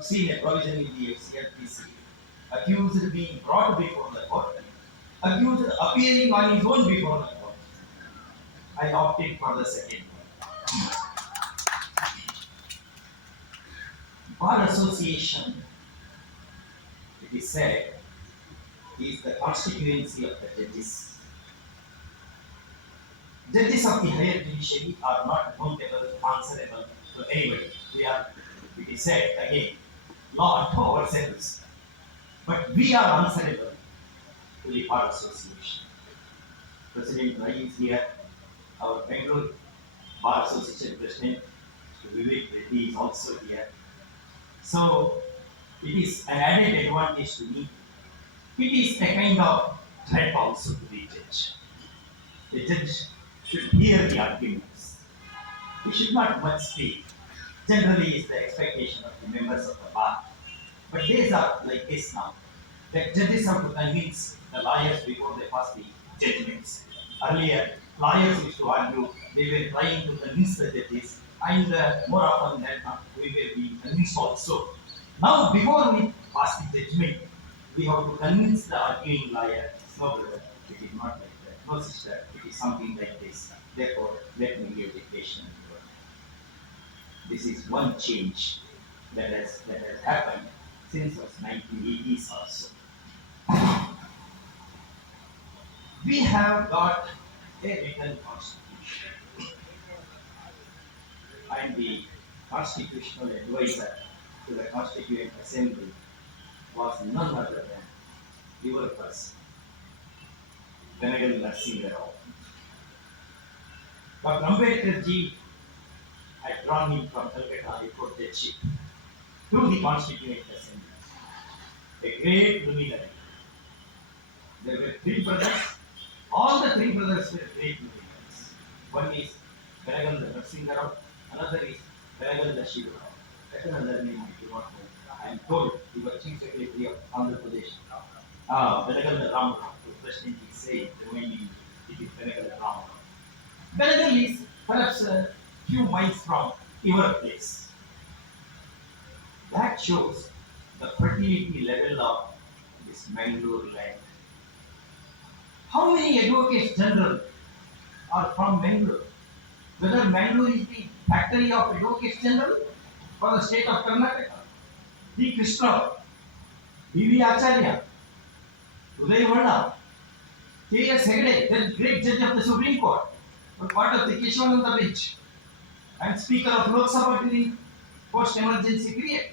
Seen a provision in the CRPC, accused being brought before the court, accused appearing on his own before the court. I opted for the second one. Bar association, it is said, is the constituency of the judges. Judges of the higher judiciary are not accountable, answerable to anybody. We are, it is said again, law unto ourselves. But we are answerable to the Bar Association. President Rai is here, our Bangalore Bar Association President, Vivek Reddy is also here. So it is an added advantage to me. It is a kind of threat also to the judge. The judge should hear the arguments. He should not much speak. Generally, is the expectation of the members of the bar. But days are like this now. The judges have to convince the lawyers before they pass the judgments. Earlier, lawyers used to argue, they were trying to convince the judges, and more often than not, we were being convinced also. Now, before we pass the judgment, we have to convince the arguing lawyer. No, brother, it is not like that. No, sister, it is something like this. Therefore, let me give dictation. This is one change that has happened since the 1980s also. We have got a written constitution, and the constitutional advisor to the Constituent Assembly was none other than your person, Venagal Narsinga Rao. Dr. Ambedkar ji had drawn him from Calcutta High Court judgeship to the Constituent Assembly, a great luminary. There were three brothers. All the three brothers were great luminaries. One is Venagal Narsinga Rao, another is Venagal Shiva Rao. That's another name I do not know. I am told he was Chief Secretary of Andhra Pradesh. Venagal Ram Rao, the President is saying, reminding it is Venagal Ram Rao. Venagal is perhaps a few miles from your place. That shows the fertility level of this Bangalore land. How many advocates general are from Bangalore? Whether Bangalore is the factory of advocates general for the state of Karnataka? D. Krishna, B.V. Acharya, Uday Varna, K.S. Hegde, the great judge of the Supreme Court, were part of the Keshavananda bench, and Speaker of Lok Sabha during post-emergency period.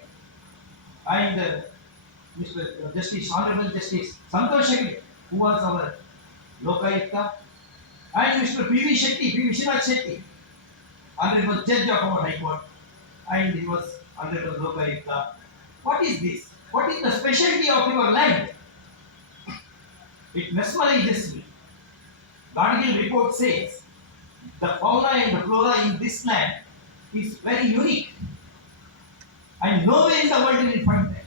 And Mr. Justice, Honorable Justice Santosh Hegde, who was our Lokayukta, and Mr. P.V. Shetty, P. Vishwanath Shetty, Honorable Judge of our High Court, and he was Honorable Lokayukta. What is this? What is the specialty of your land? It mesmerizes me. Gargill report says the fauna and the flora in this land is very unique, and nowhere in the world you will find that.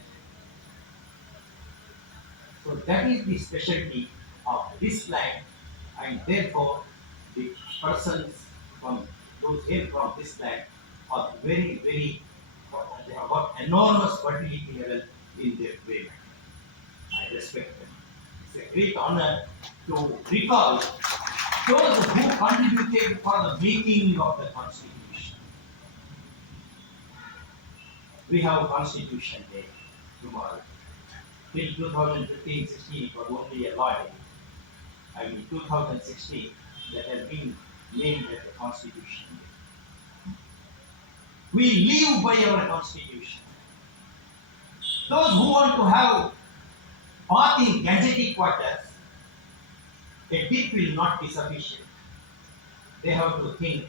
So that is the specialty of this land, and therefore the persons from those hail from this land are very, very, they have got enormous fertility level in their women. I respect them. It's a great honor to recall those who contributed for the making of the Constitution. We have Constitution Day tomorrow. Till 2015-16 it was only a law day. And in 2016 that has been named as the Constitution Day. We live by our Constitution. Those who want to have bath in gadgety quarters, a dip will not be sufficient. They have to think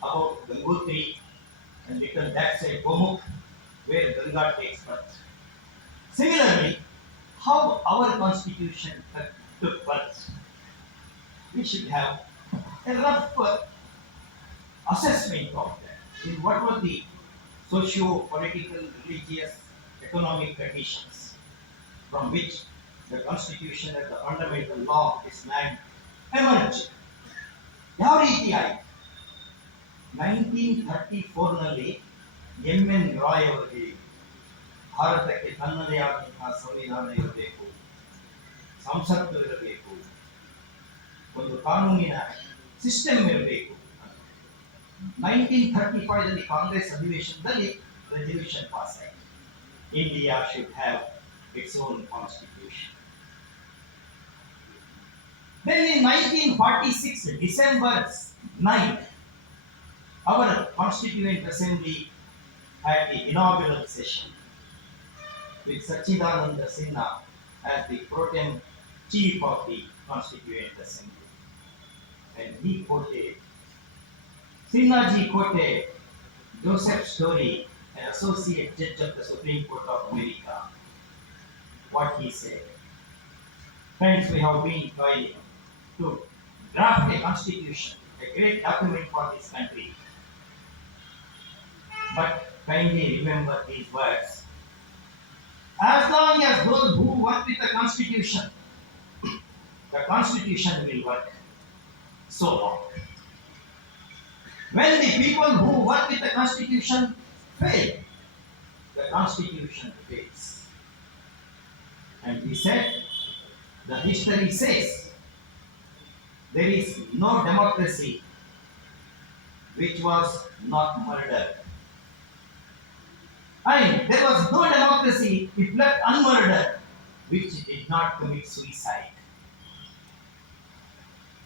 about Gangotri and become that side Gomukh, where Ganga takes birth. Similarly, how our Constitution took birth, we should have a rough assessment of that. In what were the socio-political, religious, economic conditions from which the Constitution as the fundamental law of this land emerged. ಯಾವ ರೀತಿಯಾಗಿ 1934 ನಲ್ಲಿ M N Roy ಅವರು ಹೇಳಿದರು ಭಾರತಕ್ಕೆ ತನ್ನದೇ ಆದಂತಹ ಸಂವಿಧಾನ ಇರಬೇಕು, ಸಂಸತ್ತು ಇರಬೇಕು, ಒಂದು ಕಾನೂನಿನ ಸಿಸ್ಟಮ್ ಇರಬೇಕು. 1935 ಕಾಂಗ್ರೆಸ್ ಅಧಿವೇಶನದಲ್ಲಿ ರೆಸಲ್ಯೂಷನ್ ಪಾಸ್ ಆಯಿತು. India should have its own constitution. Then in 1946, December 9th, our Constituent Assembly had the inaugural session with Sachidananda Sinha as the pro tem chief of the Constituent Assembly. And he quoted, Sinhaji quoted Joseph Story, an associate judge of the Supreme Court of America. What he said: friends, we have been trying to draft a constitution, a great document for this country. But kindly remember these words. As long as those who work with the constitution will work so long. When the people who work with the constitution fail, the constitution fails. And he said, the history says, there is no democracy which was not murdered. And there was no democracy if left unmurdered which did not commit suicide.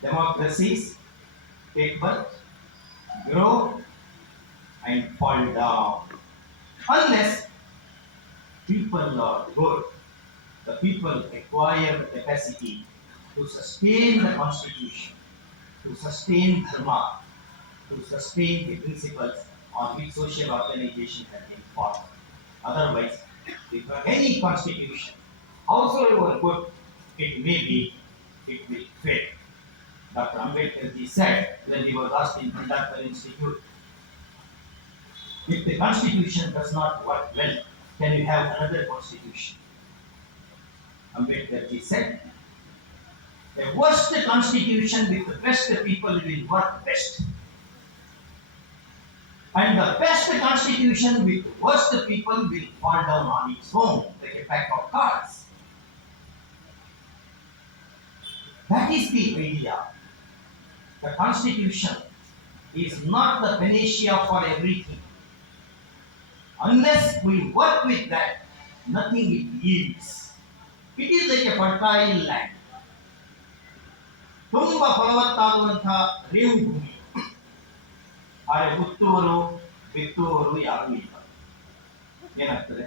Democracies take birth, grow, and fall down. Unless people are good, the people acquire the capacity to sustain the constitution, to sustain dharma, to sustain the principles on which social organization has been formed. Otherwise, if any constitution, howsoever good it may be, it will fail. Dr. Ambedkar ji said when he was asked in Karnataka Institute, if the constitution does not work well, can you have another constitution? Ambedkar ji said, the worst constitution with the best people will work best. And the best constitution with the worst people will fall down on its own like a pack of cards. That is the idea. The constitution is not the panacea for everything. Unless we work with that, nothing it yields. It is like a fertile land. ತುಂಬಾ ಫಲವತ್ತಾಗುವಂತಹ ರೇವು ಭೂಮಿ, ಆದರೆ ಉತ್ತುವರು ಬಿತ್ತುವವರು ಯಾರೂ ಇಲ್ಲ. ಏನಾಗ್ತದೆ?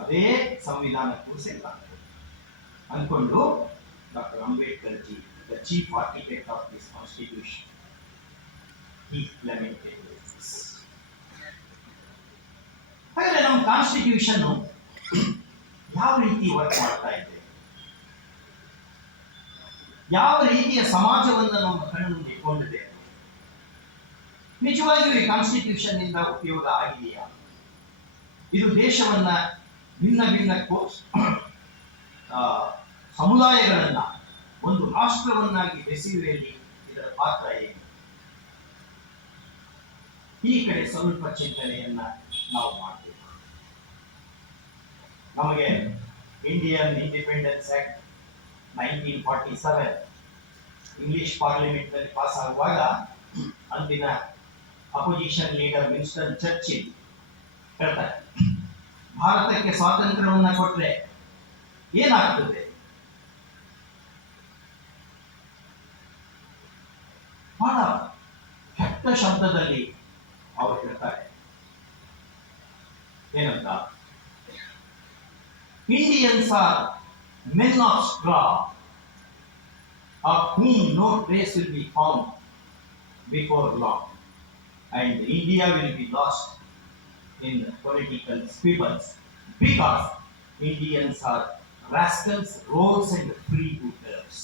ಅದೇ ಸಂವಿಧಾನಕ್ಕೂ ಸೆಲ್ಲ ಅಂದ್ಕೊಂಡು doctor Ambedkar G, the chief architect of this constitution, he lamented this. ಹಾಗಾದ್ರೆ ನಮ್ಮ ಕಾನ್ಸ್ಟಿಟ್ಯೂಷನ್ ಯಾವ ರೀತಿ ವರ್ಕ್ ಮಾಡ್ತಾ ಇದೆ, ಯಾವ ರೀತಿಯ ಸಮಾಜವನ್ನು ನಮ್ಮ ಕಣ್ಣು ಮುಂದೆ ಇಟ್ಕೊಂಡಿದೆ, ನಿಜವಾಗಿಯೂ ಈ ಕಾನ್ಸ್ಟಿಟ್ಯೂಷನ್ ಇಂದ ಉಪಯೋಗ ಆಗಿದೆಯಾ? ಇದು ದೇಶವನ್ನ ಭಿನ್ನ ಭಿನ್ನ ಸಮುದಾಯಗಳನ್ನ ಒಂದು ರಾಷ್ಟ್ರವನ್ನಾಗಿ ಬೆಸೆಯುವಲ್ಲಿ ಇದರ ಪಾತ್ರ ಏನು? ಈ ಕಡೆ ಸ್ವಲ್ಪ ಚಿಂತನೆಯನ್ನ ನಾವು ಮಾಡಬೇಕು. ನಮಗೆ Indian independence act 1947 English parliament ನಲ್ಲಿ ಪಾಸ್ ಆಗುವಾಗ ಅಂದಿನ ಅಪೋಸಿಷನ್ ಲೀಡರ್ ವಿನ್ಸ್ಟನ್ ಚರ್ಚಿಲ್ ಹೇಳ್ತಾರೆ, ಭಾರತಕ್ಕೆ ಸ್ವಾತಂತ್ರ್ಯವನ್ನ ಕೊಟ್ರೆ ಏನಾಗ್ತದೆ? ಬಹಳ ಕೆಟ್ಟ ಶಬ್ದದಲ್ಲಿ ಅವರು ಹೇಳ್ತಾರೆ. ಏನಂತ? Indians are men of straw, of whom no trace will be found before long, and India will be lost in political squabbles because Indians are rascals, rogues, and freebooters.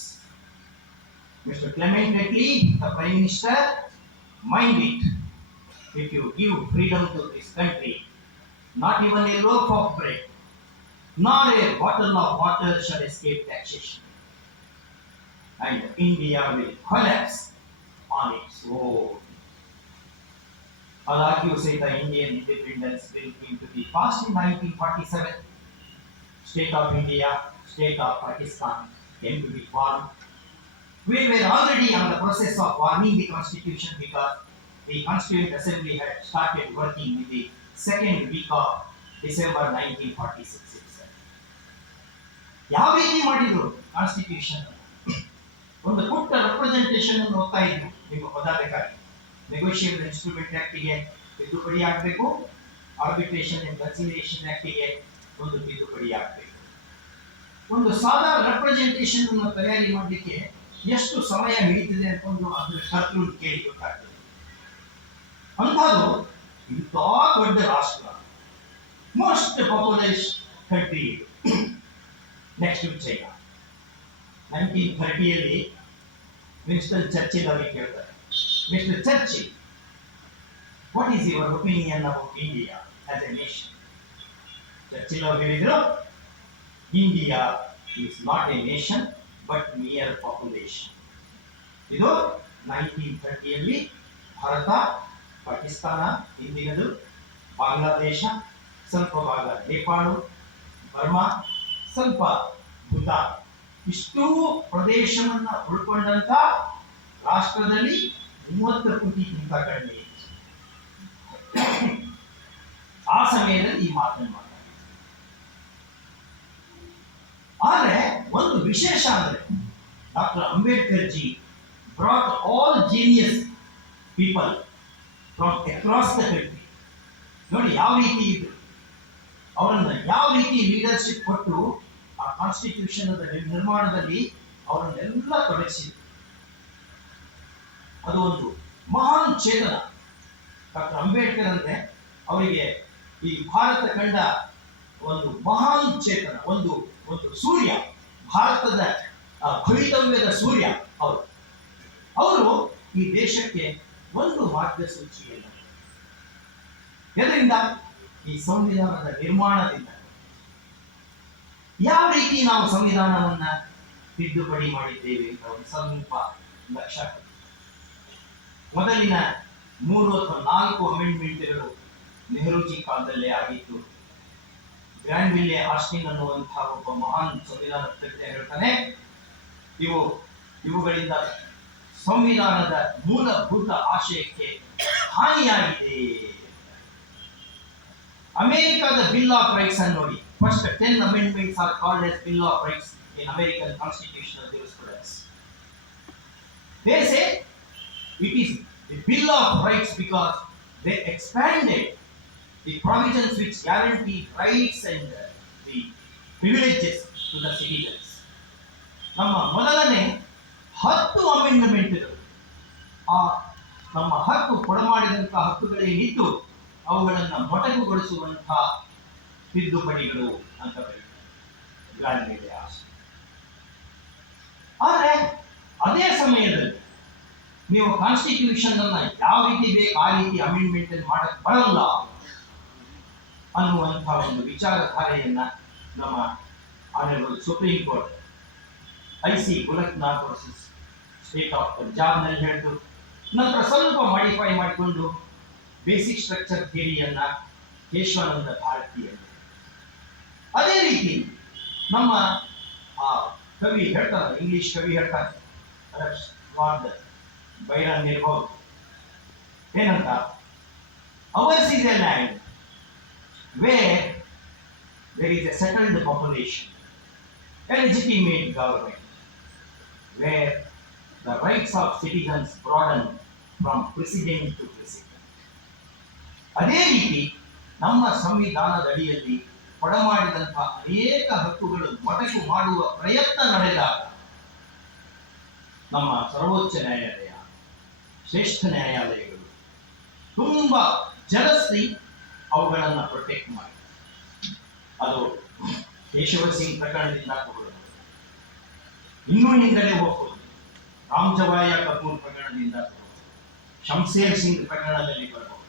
Mr. Clement Attlee, the Prime Minister, mind it. If you give freedom to this country, not even a loaf of bread, nor a bottle of water shall escape taxation. And India will collapse on its own. ಆದಾಗ್ಯೂ ಸಹಿತ Indian independence bill came to be passed in 1947. State of India, State of Pakistan came to be formed. We were already on the process of forming the constitution because the Constituent Assembly had started working in the second week of December 1946 itself. ಯಾವ ರೀತಿ ಮಾಡಿದ್ರು constitution? ಒಂದು ಪುಟ್ಟ representation ಅನ್ನು ಓದ್ತಾ ಇದ್ರು ನಿಮ್ಮ ಪದಾಧಿಕಾರಿ. Negotiable instrument ಆಕ್ಟಿಗೆ ತಿದ್ದುಪಡಿ ಆಗಬೇಕು, ಆರ್ಬಿಟ್ರೇಷನ್ ಅಂಡ್ ಕನ್ಸಿಲಿಯೇಷನ್ ಆಕ್ಟಿಗೆ ಒಂದು ತಿದ್ದುಪಡಿ ಆಗಬೇಕು. ಒಂದು ಸಾದಾ ರೆಪ್ರೆಸೆಂಟೇಷನ್ ಅನ್ನು ತಯಾರಿ ಮಾಡಲಿಕ್ಕೆ ಎಷ್ಟು ಸಮಯ ಹಿಡಿತಿದೆ ಅಂತಂದು ಅದರ ಕರ್ತೃ ಕೇಳಿ ಗೊತ್ತಾಗ್ತದೆ. ಅಂಥದ್ದು ಇಂಥ ದೊಡ್ಡ ರಾಷ್ಟ್ರ, most populous country. Next China. 1930ಯಲ್ಲಿ ವಿನ್ಸ್ಟನ್ ಚರ್ಚಿಲ್ ಅವರಿಗೆ ಕೇಳ್ತಾರೆ, mister Churchill, what is your opinion about India as a nation? Churchill ಅವರು ಹೇಳಿದ್ರು, India is not a nation but mere population. ಇದು 1930ಯಲ್ಲಿ ಭಾರತ, ಪಾಕಿಸ್ತಾನ, ಇಂದಿನದು ಬಾಂಗ್ಲಾದೇಶ, ಸ್ವಲ್ಪ ಭಾಗ ನೇಪಾಳ, ಬರ್ಮಾ, ಸ್ವಲ್ಪ ಭೂತಾನ್, ಇಷ್ಟೂ ಪ್ರದೇಶವನ್ನ ಉಳ್ಕೊಂಡಂತ ರಾಷ್ಟ್ರದಲ್ಲಿ 30 ಕೋಟಿಗಿಂತ ಕಡಿಮೆ. ಆ ಸಮಯದಲ್ಲಿ ಈ ಮಾತನ್ನು ಮಾತಾಡಿದ್ರು. ಆದರೆ ಒಂದು ವಿಶೇಷ ಅಂದ್ರೆ doctor Ambedkar G brought all genius people from across the country. ನೋಡಿ ಯಾವ ರೀತಿ ಇದ್ರು, ಅವರನ್ನ ಯಾವ ರೀತಿ ಲೀಡರ್ಶಿಪ್ ಕೊಟ್ಟು ಆ ಕಾನ್ಸ್ಟಿಟ್ಯೂಷನ್ ನಿರ್ಮಾಣದಲ್ಲಿ ಅವರನ್ನೆಲ್ಲ ತೊಡಗಿಸಿದ್ರು. ಅದು ಒಂದು ಮಹಾನ್ ಚೇತನ. ಡಾಕ್ಟರ್ ಅಂಬೇಡ್ಕರ್ ಅಂದ್ರೆ ಅವರಿಗೆ ಈ ಭಾರತ ಕಂಡ ಒಂದು ಮಹಾನ್ ಚೇತನ, ಒಂದು ಒಂದು ಸೂರ್ಯ, ಭಾರತದ ಭವಿತವ್ಯದ ಸೂರ್ಯ ಅವರು. ಅವರು ಈ ದೇಶಕ್ಕೆ ಒಂದು ಮಾರ್ಗಸೂಚಿಯನ್ನು, ಇದರಿಂದ ಈ ಸಂವಿಧಾನದ ನಿರ್ಮಾಣದಿಂದ ಯಾವ ರೀತಿ ನಾವು ಸಂವಿಧಾನವನ್ನ ತಿದ್ದುಪಡಿ ಮಾಡಿದ್ದೇವೆ ಅಂತ ಒಂದು ಸ್ವಲ್ಪ ಲಕ್ಷ್ಯ. ಮೊದಲಿನ 3 ಅಥವಾ 4 ಅಮೆಂಡ್ಮೆಂಟ್ಗಳು ನೆಹರೂಜಿ ಕಾಲದಲ್ಲೇ ಆಗಿತ್ತು. ಗ್ರ್ಯಾನ್ವಿಲ್ಲೆ ಆಸ್ಟಿನ್ ಅನ್ನುವಂತಹ ಒಬ್ಬ ಮಹಾನ್ ಸಂವಿಧಾನ ತಜ್ಞ ಹೇಳ್ತಾನೆ, ಇವುಗಳಿಂದ ಸಂವಿಧಾನದ ಮೂಲಭೂತ ಆಶಯಕ್ಕೆ ಹಾನಿಯಾಗಿದೆ. ಅಮೆರಿಕದ ಬಿಲ್ ಆಫ್ ರೈಟ್ಸ್ ಅನ್ನು ನೋಡಿ. First 10 amendments are called as Bill of Rights in American constitutional jurisprudence. They say it is the Bill of Rights because they expanded the provisions which guarantee rights and the privileges to the citizens. ನಮ್ಮ ಮೊದಲನೇ 10 ಅಮೆಂಡ್ಮೆಂಟ್ಗಳು ಆ ನಮ್ಮ ಹಕ್ಕು ಕೊಡಮಾಡಿದಂತಹ ಹಕ್ಕುಗಳೇನಿದ್ದು ಅವುಗಳನ್ನು ಮೊಟಕುಗೊಳಿಸುವಂತಹ ತಿದ್ದುಪಡಿಗಳು ಅಂತ ಬರೀತಾರೆ. ಆದರೆ ಅದೇ ಸಮಯದಲ್ಲಿ ನೀವು ಕಾನ್ಸ್ಟಿಟ್ಯೂಷನ್ ಅನ್ನ ಯಾವ ರೀತಿ ಬೇಕು ಆ ರೀತಿ ಅಮೆಂಡ್ಮೆಂಟ್ ಮಾಡಕ್ ಬರಲ್ಲ ಅನ್ನುವಂತಹ ಒಂದು ವಿಚಾರಧಾರೆಯನ್ನ ನಮ್ಮ honourable supreme court IC Golaknath versus state of ಪಂಜಾಬ್ನಲ್ಲಿ ಹೇಳಿದ್ರು. ನಂತರ ಸ್ವಲ್ಪ ಮಾಡಿಫೈ ಮಾಡಿಕೊಂಡು ಬೇಸಿಕ್ ಸ್ಟ್ರಕ್ಚರ್ ಥಿಯರಿಯನ್ನ ಕೇಶವಾನಂದ ಭಾರತೀಯರು. ಅದೇ ರೀತಿ ನಮ್ಮ ಕವಿ ಹೇಳ್ತಾರೆ, ಇಂಗ್ಲಿಷ್ ಕವಿ ಹೇಳ್ತಾರೆ, ಲಾರ್ಡ್ ಬೈರನ್ ಇರ್ಬೋದು, ಏನಂತ, ours is a land where there is a settled population, a legitimate government, where the rights of citizens broaden from president to president. ಅದೇ ರೀತಿ ನಮ್ಮ ಸಂವಿಧಾನದ ಅಡಿಯಲ್ಲಿ ಕೊಡಮಾಡಿದಂತಹ ಅನೇಕ ಹಕ್ಕುಗಳು ಮೊಟಕು ಮಾಡುವ ಪ್ರಯತ್ನ ನಡೆದಾಗ ನಮ್ಮ ಸರ್ವೋಚ್ಚ ನ್ಯಾಯಾಲಯ, ಶ್ರೇಷ್ಠ ನ್ಯಾಯಾಲಯಗಳು ತುಂಬಾ ಜಲಸ್ಲಿ ಅವುಗಳನ್ನು ಪ್ರೊಟೆಕ್ಟ್ ಮಾಡಿ. ಅದು ಕೇಶವ ಸಿಂಗ್ ಪ್ರಕರಣದಿಂದ ತಗೊಳ್ಳೋದು, ಇನ್ನೂ ಹಿಂದಲೇ ಹೋಗ್ಬೋದು, ರಾಮ್ ಜವಾಯ ಕಪೂರ್ ಪ್ರಕರಣದಿಂದ ತಗೊಳ್ಳೋದು, ಶಂಶೇರ್ ಸಿಂಗ್ ಪ್ರಕರಣದಲ್ಲಿ ಬರಬಹುದು,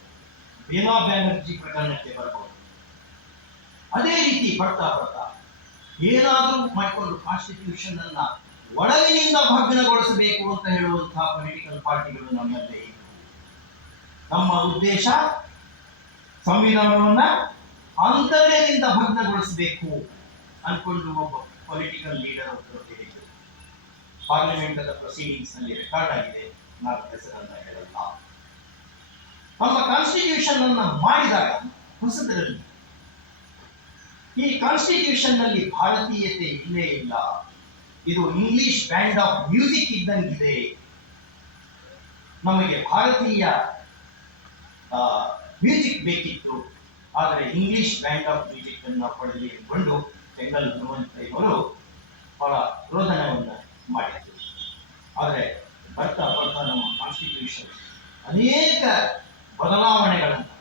ಬೇಲಾ ಬ್ಯಾನರ್ಜಿ ಪ್ರಕರಣಕ್ಕೆ ಬರಬಹುದು. ಅದೇ ರೀತಿ ಬರ್ತಾ ಏನಾದರೂ ಮಾಡಿಕೊಂಡು ಕಾನ್ಸ್ಟಿಟ್ಯೂಷನ್ ಅನ್ನ ಒಳಗಿನಿಂದ ಭಗ್ನಗೊಳಿಸಬೇಕು ಅಂತ ಹೇಳುವಂತಹ ಪೊಲಿಟಿಕಲ್ ಪಾರ್ಟಿಗಳು ನಮ್ಮಲ್ಲೇ. ನಮ್ಮ ಉದ್ದೇಶ ಸಂವಿಧಾನವನ್ನ ಆಂತರ್ಯದಿಂದ ಭಗ್ನಗೊಳಿಸಬೇಕು ಅನ್ಕೊಂಡು ಒಬ್ಬ ಪೊಲಿಟಿಕಲ್ ಲೀಡರ್ ಒಬ್ಬರು ಹೇಳಿದ್ರು. ಪಾರ್ಲಿಮೆಂಟ್ ಪ್ರೊಸೀಡಿಂಗ್ಸ್ ನಲ್ಲಿ ರೆಕಾರ್ಡ್ ಆಗಿದೆ, ನಾನು ಹೆಸರನ್ನ ಹೇಳಲ್ಲ. ನಮ್ಮ ಕಾನ್ಸ್ಟಿಟ್ಯೂಷನ್ ಅನ್ನ ಮಾಡಿದಾಗ ಹೊಸದರಲ್ಲಿ ಈ ಕಾನ್ಸ್ಟಿಟ್ಯೂಷನ್ ನಲ್ಲಿ ಭಾರತೀಯತೆ ಇಲ್ಲೇ ಇಲ್ಲ, ಇದು ಇಂಗ್ಲಿಷ್ ಬ್ಯಾಂಡ್ ಆಫ್ ಮ್ಯೂಸಿಕ್ ಇದ್ದಂಗಿದೆ. ನಮಗೆ ಭಾರತೀಯ ಮ್ಯೂಸಿಕ್ ಬೇಕಿತ್ತು, ಆದರೆ ಇಂಗ್ಲಿಷ್ ಬ್ಯಾಂಡ್ ಆಫ್ ಮ್ಯೂಸಿಕ್ ಅನ್ನು ಪಡೆದುಕೊಂಡು ಬೆಂಗಲ್ ಹನುಮಂತಯ್ಯನವರು ಬಹಳ ರೋದನವನ್ನು ಮಾಡಿದ್ರು. ಆದರೆ ಬರ್ತಾ ಬರ್ತಾ ನಮ್ಮ ಕಾನ್ಸ್ಟಿಟ್ಯೂಷನ್ ಅನೇಕ ಬದಲಾವಣೆಗಳನ್ನು,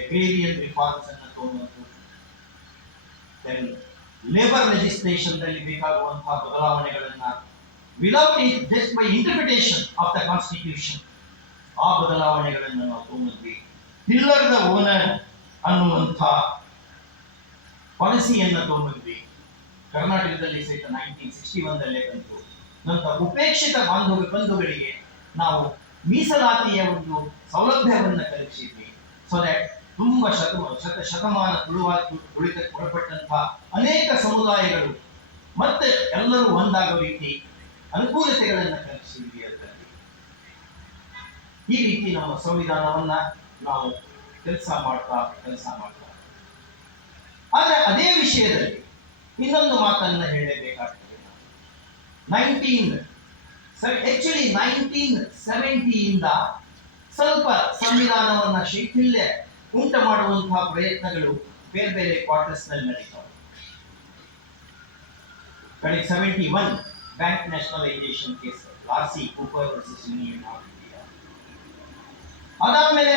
ಅಗ್ರೇರಿಯನ್ ರಿಫಾರ್ಮ್ಸ್ ಅನ್ನು ತಗೊಂಡು, ಲೇಬರ್ ಲೆಜಿಸ್ಲೇಷನ್ ದಲ್ಲಿ ಬೇಕಾಗುವಂತಹ ಬದಲಾವಣೆಗಳನ್ನ without just by interpretation of the constitution ಆ ಬದಲಾವಣೆಗಳನ್ನು ನಾವು ತಗೊಂಡ್ವಿ. ಪಿಲ್ಲರ್ ದ ಓನರ್ ಅನ್ನುವಂಥ ಪಾಲಿಸಿಯನ್ನು ತಗೊಂಡ್ವಿ. ಕರ್ನಾಟಕದಲ್ಲಿ ಸಹಿತ 1961 ಬಂತು. ನಂತರ ಉಪೇಕ್ಷಿತ ಬಂಧುಗಳಿಗೆ ನಾವು ಮೀಸಲಾತಿಯ ಒಂದು ಸೌಲಭ್ಯವನ್ನು ಕಲ್ಪಿಸಿದ್ವಿ. ಸೊ ದಟ್ ತುಂಬಾ ಶತಮಾನ ತುಳಿತಕ್ಕೆ ಒಳಪಟ್ಟಂತಹ ಅನೇಕ ಸಮುದಾಯಗಳು ಮತ್ತೆ ಎಲ್ಲರೂ ಒಂದಾಗುವ ರೀತಿ ಅನುಕೂಲತೆಗಳನ್ನು ಕಲ್ಪಿಸಿದ್ವಿ. ಅದರಲ್ಲಿ ಈ ರೀತಿ ನಮ್ಮ ಸಂವಿಧಾನವನ್ನ ನಾವು ಕೆಲಸ ಮಾಡ್ತಾ ಆದ್ರೆ ಅದೇ ವಿಷಯದಲ್ಲಿ ಇನ್ನೊಂದು ಮಾತನ್ನ ಹೇಳಬೇಕಾಗ್ತದೆ. 1970 ಇಂದ ಸ್ವಲ್ಪ ಸಂವಿಧಾನವನ್ನ ಶೈಥಿಲ್ಯ ಉಂಟು ಮಾಡುವಂತಹ ಪ್ರಯತ್ನಗಳು ಬೇರೆ ಬೇರೆ ಕ್ವಾರ್ಟರ್ಸ್ ನಲ್ಲಿ ನಡೀತಾವೆ. 71 ಬ್ಯಾಂಕ್ ನ್ಯಾಷನಲೈಸೇಷನ್ ಕೇಸ್, ಲಾರ್ಸಿ Cooper versus union of India. ಅದಾದ್ಮೇಲೆ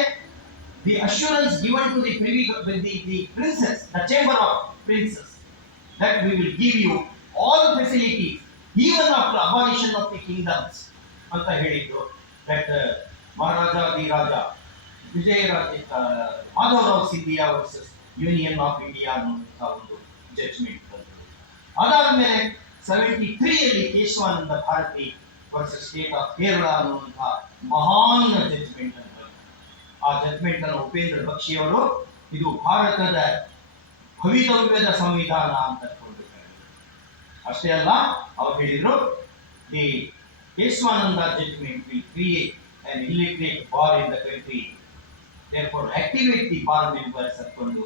the assurance given to the princess, the chamber of princes, that we will give you all facilities even after abolition of the kingdoms ಅಂತ ಹೇಳಿದ್ರು. that Maharajadhiraj Madhavrao Scindia versus union of India ಅನ್ನುವಂತಹ ಒಂದು judgement ಬಂತು. ಅದಾದ್ಮೇಲೆ 73 Kesavananda Bharati versus state of Kerala ಅನ್ನುವಂತಹ ಮಹಾನ್ judgment ಅಂತ. ಆ ಜಡ್ಜ್ಮೆಂಟ್ ಅನ್ನು ಉಪೇಂದ್ರ ಬಕ್ಷಿಯವರು ಇದು ಭಾರತದ ಭವಿತವ್ಯದ ಸಂವಿಧಾನ ಅಂತ ಕೊಂಡಿದ್ದಾರೆ. ಅಷ್ಟೇ ಅಲ್ಲ, ಅವರು ಹೇಳಿದ್ರು the Keshavananda judgement will create an illiterate bar in the country, therefore activate the bar members ಅಂತಕೊಂಡು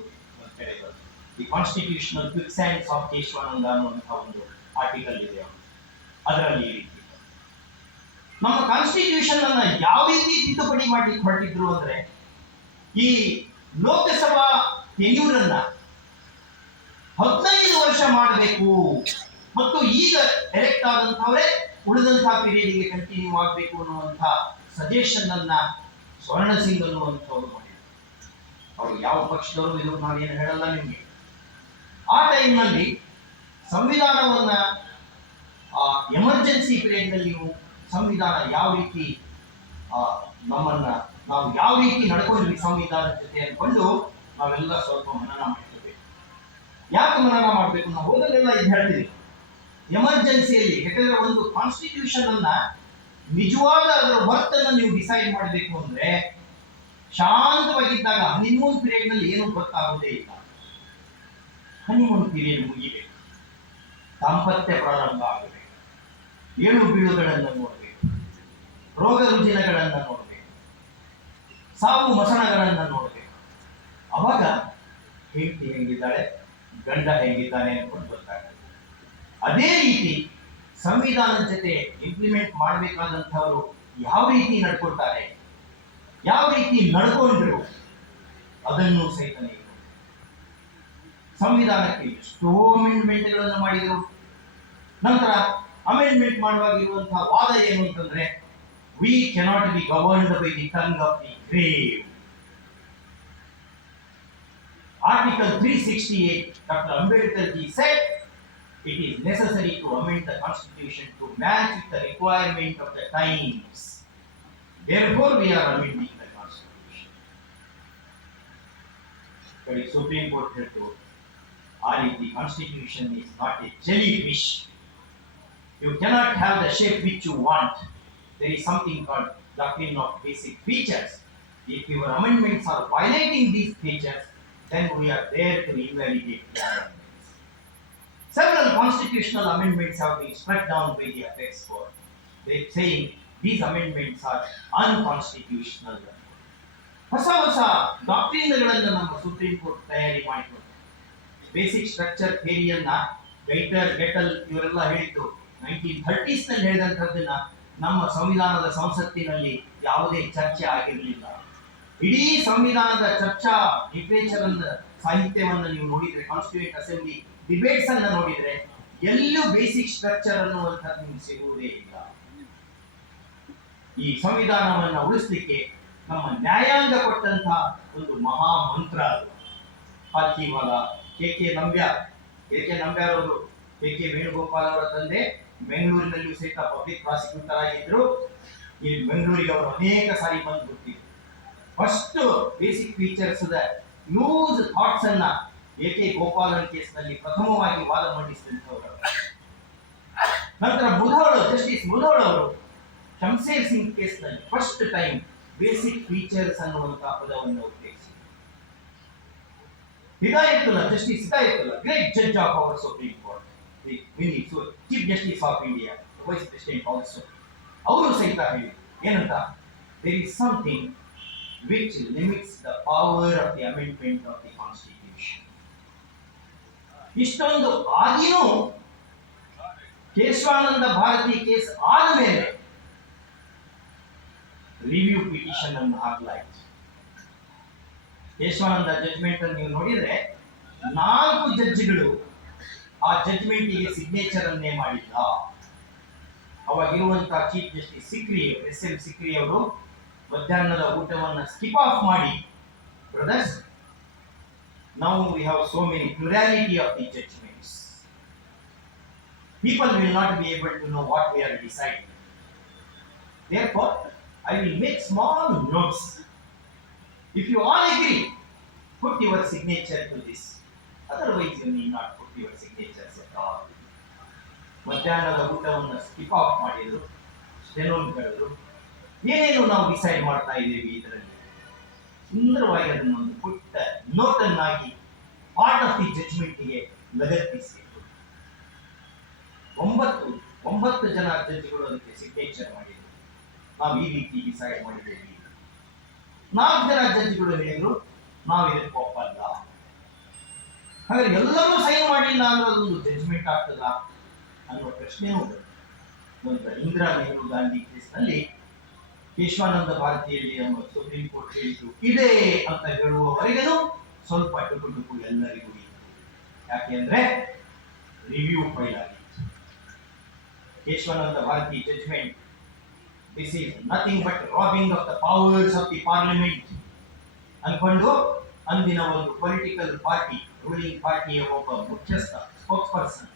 ಹೇಳಿದರು. ದಿ ಕಾನ್ಸ್ಟಿಟ್ಯೂಷನಲ್ ಕ್ವಿಕ್ಸ್ಯಾಂಡ್ಸ್ ಆಫ್ ಕೇಶವಾನಂದ ಅನ್ನುವಂತಹ ಒಂದು ಆರ್ಟಿಕಲ್ ಇದೆ. ಅದರಲ್ಲಿ ಈ ರೀತಿ ನಮ್ಮ ಕಾನ್ಸ್ಟಿಟ್ಯೂಷನ್ ಅನ್ನ ಯಾವ ರೀತಿ ತಿದ್ದುಪಡಿ ಮಾಡ್ಲಿಕ್ಕೆ ಹೊರಟಿದ್ರು ಅಂದ್ರೆ, ಈ ಲೋಕಸಭಾ ಟೆನ್ಯೂರನ್ನ 15 ವರ್ಷ ಮಾಡಬೇಕು ಮತ್ತು ಈಗ ಎಲೆಕ್ಟ್ ಆದಂತವರೇ ಉಳಿದಂತಹ ಪೀರಿಯಡ್ಗೆ ಕಂಟಿನ್ಯೂ ಆಗಬೇಕು ಅನ್ನುವಂಥ ಸಜೆಷನ್ ಅನ್ನ ಸ್ವರ್ಣ ಸಿಂಗ್ ಅನ್ನುವಂಥವ್ರು ಮಾಡಿದ್ರು. ಅವ್ರು ಯಾವ ಪಕ್ಷದವರು ಇದು ನಾವೇನು ಹೇಳಲ್ಲ ನಿಮಗೆ. ಆ ಟೈಮ್ನಲ್ಲಿ ಸಂವಿಧಾನವನ್ನ ಎಮರ್ಜೆನ್ಸಿ ಪೀರಿಯಡ್ ನಲ್ಲಿ ನೀವು ಸಂವಿಧಾನ ಯಾವ ರೀತಿ ನಾವು ಯಾವ ರೀತಿ ನಡ್ಕೊಂಡ್ವಿ ಸಂವಿಧಾನದ ಜೊತೆ ಅನ್ಕೊಂಡು ನಾವೆಲ್ಲ ಸ್ವಲ್ಪ ಮನನ ಮಾಡ್ತಿರ್ಬೇಕು. ಯಾಕೆ ಮನನ ಮಾಡಬೇಕು? ನಾವು ಹೋದಲ್ಲೆಲ್ಲ ಇದು ಹೇಳ್ತೀವಿ ಎಮರ್ಜೆನ್ಸಿಯಲ್ಲಿ. ಯಾಕಂದ್ರೆ ಒಂದು ಕಾನ್ಸ್ಟಿಟ್ಯೂಷನ್ ಅನ್ನ ನಿಜವಾದ ಅದರ ವರ್ತ್ ಅನ್ನ ನೀವು ಡಿಸೈಡ್ ಮಾಡಬೇಕು ಅಂದ್ರೆ ಶಾಂತವಾಗಿದ್ದಾಗ ಹನಿಮೂನ್ ಪೀರಿಯಡ್ ನಲ್ಲಿ ಏನು ಗೊತ್ತಾಗೋದೇ ಇಲ್ಲ. ಹನಿಮೂನ್ ಪೀರಿಯಡ್ ಮುಗಿಬೇಕು, ದಾಂಪತ್ಯ ಪ್ರಾರಂಭ ಆಗಬೇಕು, ಏಳು ಬೀಳುಗಳನ್ನು ನೋಡಬೇಕು, ರೋಗ ರುಜಿನಗಳನ್ನು ನೋಡಬೇಕು, ಸಾವು ಮಸಣಗಳನ್ನು ನೋಡಬೇಕು. ಅವಾಗ ಹೆಂಡತಿ ಹೆಂಗಿದ್ದಾಳೆ, ಗಂಡ ಹೆಂಗಿದ್ದಾನೆ ಅನ್ಕೊಂಡು ಗೊತ್ತಾಗ್ತದೆ. ಅದೇ ರೀತಿ ಸಂವಿಧಾನದ ಜೊತೆ ಇಂಪ್ಲಿಮೆಂಟ್ ಮಾಡಬೇಕಾದಂಥವರು ಯಾವ ರೀತಿ ನಡ್ಕೊಳ್ತಾರೆ, ಯಾವ ರೀತಿ ನಡ್ಕೊಂಡ್ರು ಅದನ್ನು ಸಹಿತ ಸಂವಿಧಾನಕ್ಕೆ ಎಷ್ಟೋ ಅಮೆಂಡ್ಮೆಂಟ್ಗಳನ್ನು ಮಾಡಿದರು. ನಂತರ ಅಮೆಂಡ್ಮೆಂಟ್ ಮಾಡುವಾಗ ಇರುವಂತಹ ವಾದ ಏನು ಅಂತಂದ್ರೆ, we cannot be governed by the tongue of the grave. Article 368, Dr. Ambedkar ji said it is necessary to amend the constitution to match with the requirement of the times. Therefore, we are amending the constitution. But the Supreme Court had told, the constitution is not a jellyfish. You cannot have the shape which you want. There is something called doctrine of basic features. If your amendments are violating these features, then we are there to invalidate the amendments. Several constitutional amendments have been struck down by the apex court. They saying these amendments are unconstitutional. ಹೊಸ ಹೊಸ ಡಾಕ್ಟ್ರಿನ್ಗಳನ್ನು ನಮ್ಮ supreme court ತಯಾರಿ ಮಾಡಿಕೊಂಡು basic structure ಥಿಯರಿಯನ್ನ ಗೆಟಲ್ ಇವರೆಲ್ಲ ಹೇಳಿದ್ದು 1930s ನಲ್ಲಿ ಹೇಳಿದಂಥದ್ದನ್ನ ನಮ್ಮ ಸಂವಿಧಾನದ ಸಂಸತ್ತಿನಲ್ಲಿ ಯಾವುದೇ ಚರ್ಚೆ ಆಗಿರಲಿಲ್ಲ. ಇಡೀ ಸಂವಿಧಾನದ ಚರ್ಚಾ ಲಿಟರೇಚರ್ ಅನ್ನ ಸಾಹಿತ್ಯವನ್ನು ನೀವು ನೋಡಿದ್ರೆ, ಕಾನ್ಸ್ಟಿಟ್ಯೂಯೆಂಟ್ ಅಸೆಂಬ್ಲಿ ಡಿಬೇಟ್ಸ್ ಅನ್ನ ನೋಡಿದ್ರೆ ಎಲ್ಲೂ ಬೇಸಿಕ್ ಸ್ಟ್ರಕ್ಚರ್ ಅನ್ನುವಂಥದ್ದು ನಿಮ್ಗೆ ಸಿಗುವುದೇ ಇಲ್ಲ. ಈ ಸಂವಿಧಾನವನ್ನ ಉಳಿಸ್ಲಿಕ್ಕೆ ನಮ್ಮ ನ್ಯಾಯಾಂಗ ಕೊಟ್ಟಂತಹ ಒಂದು ಮಹಾ ಮಂತ್ರ ಅದು. ಪಾಲ್ಕಿವಾಲ ಕೆ ನಂಬ್ಯಾರ್ ಅವರು, ಕೆ ವೇಣುಗೋಪಾಲ್ ಅವರ ತಂದೆ ಬೆಂಗಳೂರಿನಲ್ಲೂ ಸಹಿತ ಪಬ್ಲಿಕ್ ಪ್ರಾಸಿಕ್ಯೂಟರ್ ಆಗಿದ್ರು. ಈ ಬೆಂಗಳೂರಿಗೆ ಅವರು ಅನೇಕ ಸಾರಿ ಬಂದು ಗೊತ್ತಿದ್ರು. First basic features use thoughts ಅನ್ನ ಕೆ ಗೋಪಾಲನ್ ಕೇಸ್ನಲ್ಲಿ ಪ್ರಥಮವಾಗಿ ವಾದ ಮಂಡಿಸಿದಂಥವರು. ನಂತರ ಜಸ್ಟಿಸ್ ಮುಧೋಳ ಅವರು ಶಂಶೇರ್ ಸಿಂಗ್ ಕೇಸ್ನಲ್ಲಿ ಫಸ್ಟ್ ಟೈಮ್ ಬೇಸಿಕ್ ಫೀಚರ್ಸ್ ಅನ್ನುವಂತಹ ಪದವನ್ನು ಉಪಯೋಗಿಸಿ. Justice Hidayatullah, great judge of our Supreme Court, Chief Justice of India, Vice President also, ಅವರು ಸಹಿತ ಹೇಳಿ ಏನಂತ, there is something which limits the power of the amendment of the constitution. ಇಷ್ಟೊಂದು ಆಗಿನೂ Keshavananda Bharati case ಆದಮೇಲೆ ರಿವ್ಯೂ ಪಿಟಿಷನ್ ಅನ್ನು ಹಾಕಲಾಯಿತು. ಕೇಶವಾನಂದ ಜಡ್ಜ್ಮೆಂಟ್ ಅನ್ನು ನೀವು ನೋಡಿದ್ರೆ 4 ಜಡ್ಜ್ಗಳು ಆ ಜಡ್ಜ್ಮೆಂಟಿಗೆ ಸಿಗ್ನೇಚರ್ ಅನ್ನೇ ಮಾಡಿಲ್ಲ. ಅವಾಗಿರುವಂತಹ chief justice Sikri, S M. Sikri ಅವರು ಮಧ್ಯಾಹ್ನದ ಊಟವನ್ನು ಸ್ಕಿಪ್ ಆಫ್ ಮಾಡಿ, brothers, now we have so many plurality of the judgments. People will not be able to know what we are deciding. Therefore, I will make small notes. If you all agree, put your signature to this. Otherwise, you need not put your signatures at all. ಮಧ್ಯಾಹ್ನದ ಊಟವನ್ನು skip of ಮಾಡಿದ್ರು, ಸ್ಟೆನೋನ್ಗಳು ಏನೇನು ನಾವು decide ಮಾಡ್ತಾ ಇದ್ದೀವಿ ಇದರಲ್ಲಿ ಸುಂದರವಾಗಿ ಅದನ್ನು ಒಂದು ಪುಟ್ಟ ನೋಟನ್ನಾಗಿ ಪಾರ್ಟ್ ಆಫ್ ದಿ ಜಡ್ಜ್ಮೆಂಟ್ಗೆ ಲಗತ್ತಿಸಿತ್ತು. 9 ಜನ ಜಡ್ಜ್ಗಳು ಅದಕ್ಕೆ ಸಿಗ್ನೇಚರ್ ಮಾಡಿದ್ರು. ನಾವು ಈ ರೀತಿ ಡಿಸೈಡ್ ಮಾಡಿದ್ದೇವೆ. 4 ಜನ ಜಡ್ಜ್ಗಳು ಹೇಳಿದ್ರು ನಾವು ಇದಕ್ಕೆ ಒಪ್ಪಲ್ಲ. ಹಾಗಾದ್ರೆ ಎಲ್ಲರೂ ಸೈನ್ ಮಾಡಿಲ್ಲ ಅಂದ್ರೆ ಅದೊಂದು ಜಡ್ಜ್ಮೆಂಟ್ ಆಗ್ತದ ಅನ್ನುವ ಪ್ರಶ್ನೆಯೂ ಬಂತು. ಇಂದಿರಾ ನೆಹರು ಗಾಂಧಿ ಕೇಸ್ನಲ್ಲಿ ಕೇಶವಾನಂದ ಭಾರತಿಯಲ್ಲಿ ನಮ್ಮ ಸುಪ್ರೀಂ ಕೋರ್ಟ್ ಹೇಳಿತು ಇದೆ ಅಂತ ಹೇಳುವವರೆಗೂ ಸ್ವಲ್ಪ ಟುಕು ಎಲ್ಲರಿಗೂ ಇತ್ತು. ಯಾಕೆಂದ್ರೆ ರಿವ್ಯೂ ಫೈಲ್ ಆಗಿತ್ತು. Kesavananda Bharati judgement, this is nothing but robbing of the powers of the parliament ಅನ್ಕೊಂಡು ಅಂದಿನ ಒಂದು ಪೊಲಿಟಿಕಲ್ ಪಾರ್ಟಿ, ರೂಲಿಂಗ್ ಪಾರ್ಟಿಯ ಒಬ್ಬ ಮುಖ್ಯಸ್ಥ, ಸ್ಪೋಕ್ಸ್ ಪರ್ಸನ್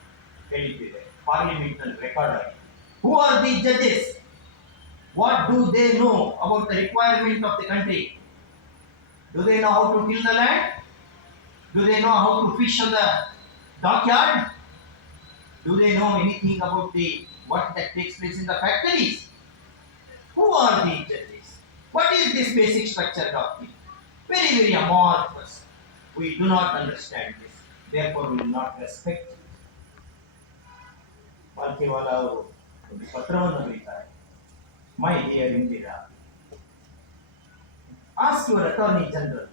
ಹೇಳಿದ್ದಿದೆ ಪಾರ್ಲಿಮೆಂಟ್ ನಲ್ಲಿ ರೆಕಾರ್ಡ್ ಆಗಿದೆ. Who are the judges? What do they know about the requirement of the country? Do they know how to till the land? Do they know how to fish on the dockyard? Do they know anything about what that takes place in the factories? Who are these judges? What is this basic structure doctrine? Very, very amorphous. We do not understand this. Therefore, we will not respect it. Palkhivala ಅವರು ಒಂದು ಪತ್ರವನ್ನು ಬರೀತಾರೆ. My dear Indira, ask your Attorney General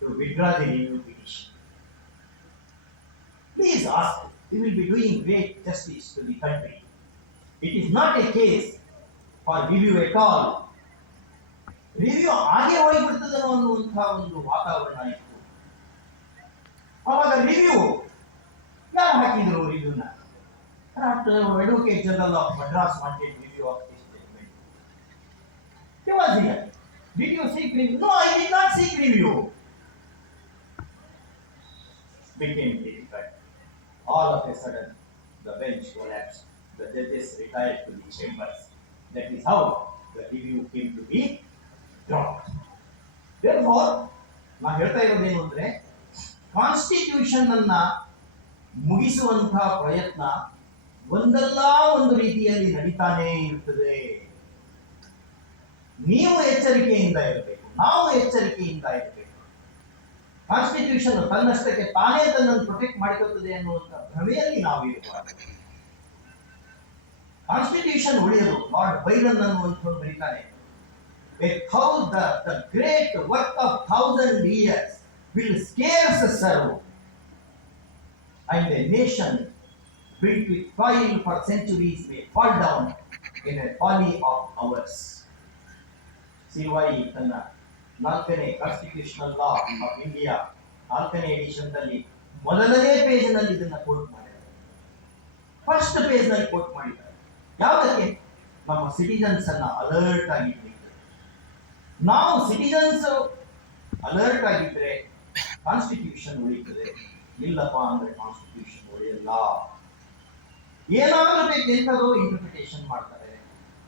to withdraw the review petition. Please ask. He will be doing great justice to the country. It is not a case for review at all. Review ಹಾಗೆ ಹೋಗಿಬಿಡ್ತದೆ ಅನ್ನುವಂತಹ ಒಂದು ವಾತಾವರಣ ಇತ್ತು. ಅವಾಗ review ಯಾರು ಹಾಕಿದ್ರು? ರಿವ್ಯೂನ Advocate General of Madras wanted review of this statement. He was here. Did you seek review? No, I did not seek review. Became difficult. All of a sudden, the bench collapsed. The judges retired to the chambers. That is how the review came to be dropped. Therefore, ನಾನು ಹೇಳ್ತಾ ಇರೋದೇನು ಅಂದ್ರೆ, constitution ಅನ್ನ ಮುಗಿಸುವಂತಹ ಪ್ರಯತ್ನ ಒಂದಲ್ಲ ಒಂದು ರೀತಿಯಲ್ಲಿ ನಡೀತಾನೇ ಇರ್ತದೆ. ನೀವು ಎಚ್ಚರಿಕೆಯಿಂದ ಇರಬೇಕು. ನಾವು ಎಚ್ಚರಿಕೆಯಿಂದ ಇರಬೇಕು. ಕಾನ್ಸ್ಟಿಟ್ಯೂಷನ್ ತನ್ನಷ್ಟಕ್ಕೆ ತಾನೇ ತನ್ನನ್ನು ಪ್ರೊಟೆಕ್ಟ್ ಮಾಡಿಕೊಳ್ಳುತ್ತದೆ ಅನ್ನುವಂಥ ಭ್ರಮೆಯಲ್ಲಿ ನಾವು ಇರಬಾರದು. ಕಾನ್ಸ್ಟಿಟ್ಯೂಷನ್ ಉಳಿಯಲು ಲಾರ್ಡ್ ಬೈರನ್ ಅನ್ನುವಂಥವ್ರು ಬರೀತಾನೆ, the great work of 1,000 years will scarce serve, and a nation built with toil for centuries may fall down in a folly of hours. ಸಿವಾಯಿ ತನ್ನ 4ನೇ ಕಾನ್ಸ್ಟಿಟ್ಯೂಷನಲ್ ಲಾ ಆಫ್ ಇಂಡಿಯಾ 4ನೇ ಎಡಿಷನ್ದಲ್ಲಿ ಮೊದಲನೇ ಪೇಜ್ನಲ್ಲಿ ಇದನ್ನ coat ಮಾಡಿದ್ದಾರೆ. First ಪೇಜ್ನಲ್ಲಿ coat ಮಾಡಿದ್ದಾರೆ. ಯಾವುದಕ್ಕೆ? ನಮ್ಮ citizens ಅನ್ನ ಅಲರ್ಟ್ ಆಗಿರ್ಬೇಕು. ನಾವು ಸಿಟಿಜನ್ಸ್ ಅಲರ್ಟ್ ಆಗಿದ್ರೆ ಕಾನ್ಸ್ಟಿಟ್ಯೂಷನ್ ಉಳಿಯುತ್ತದೆ. ಇಲ್ಲಪ್ಪ ಅಂದ್ರೆ ಕಾನ್ಸ್ಟಿಟ್ಯೂಷನ್ ಉಳಿಯಲ್ಲ. ಏನಾದರೂ ಬೇಕೆಂತದೋ ಇಂಟರ್ಪ್ರಿಟೇಷನ್ ಮಾಡ್ತಾರೆ.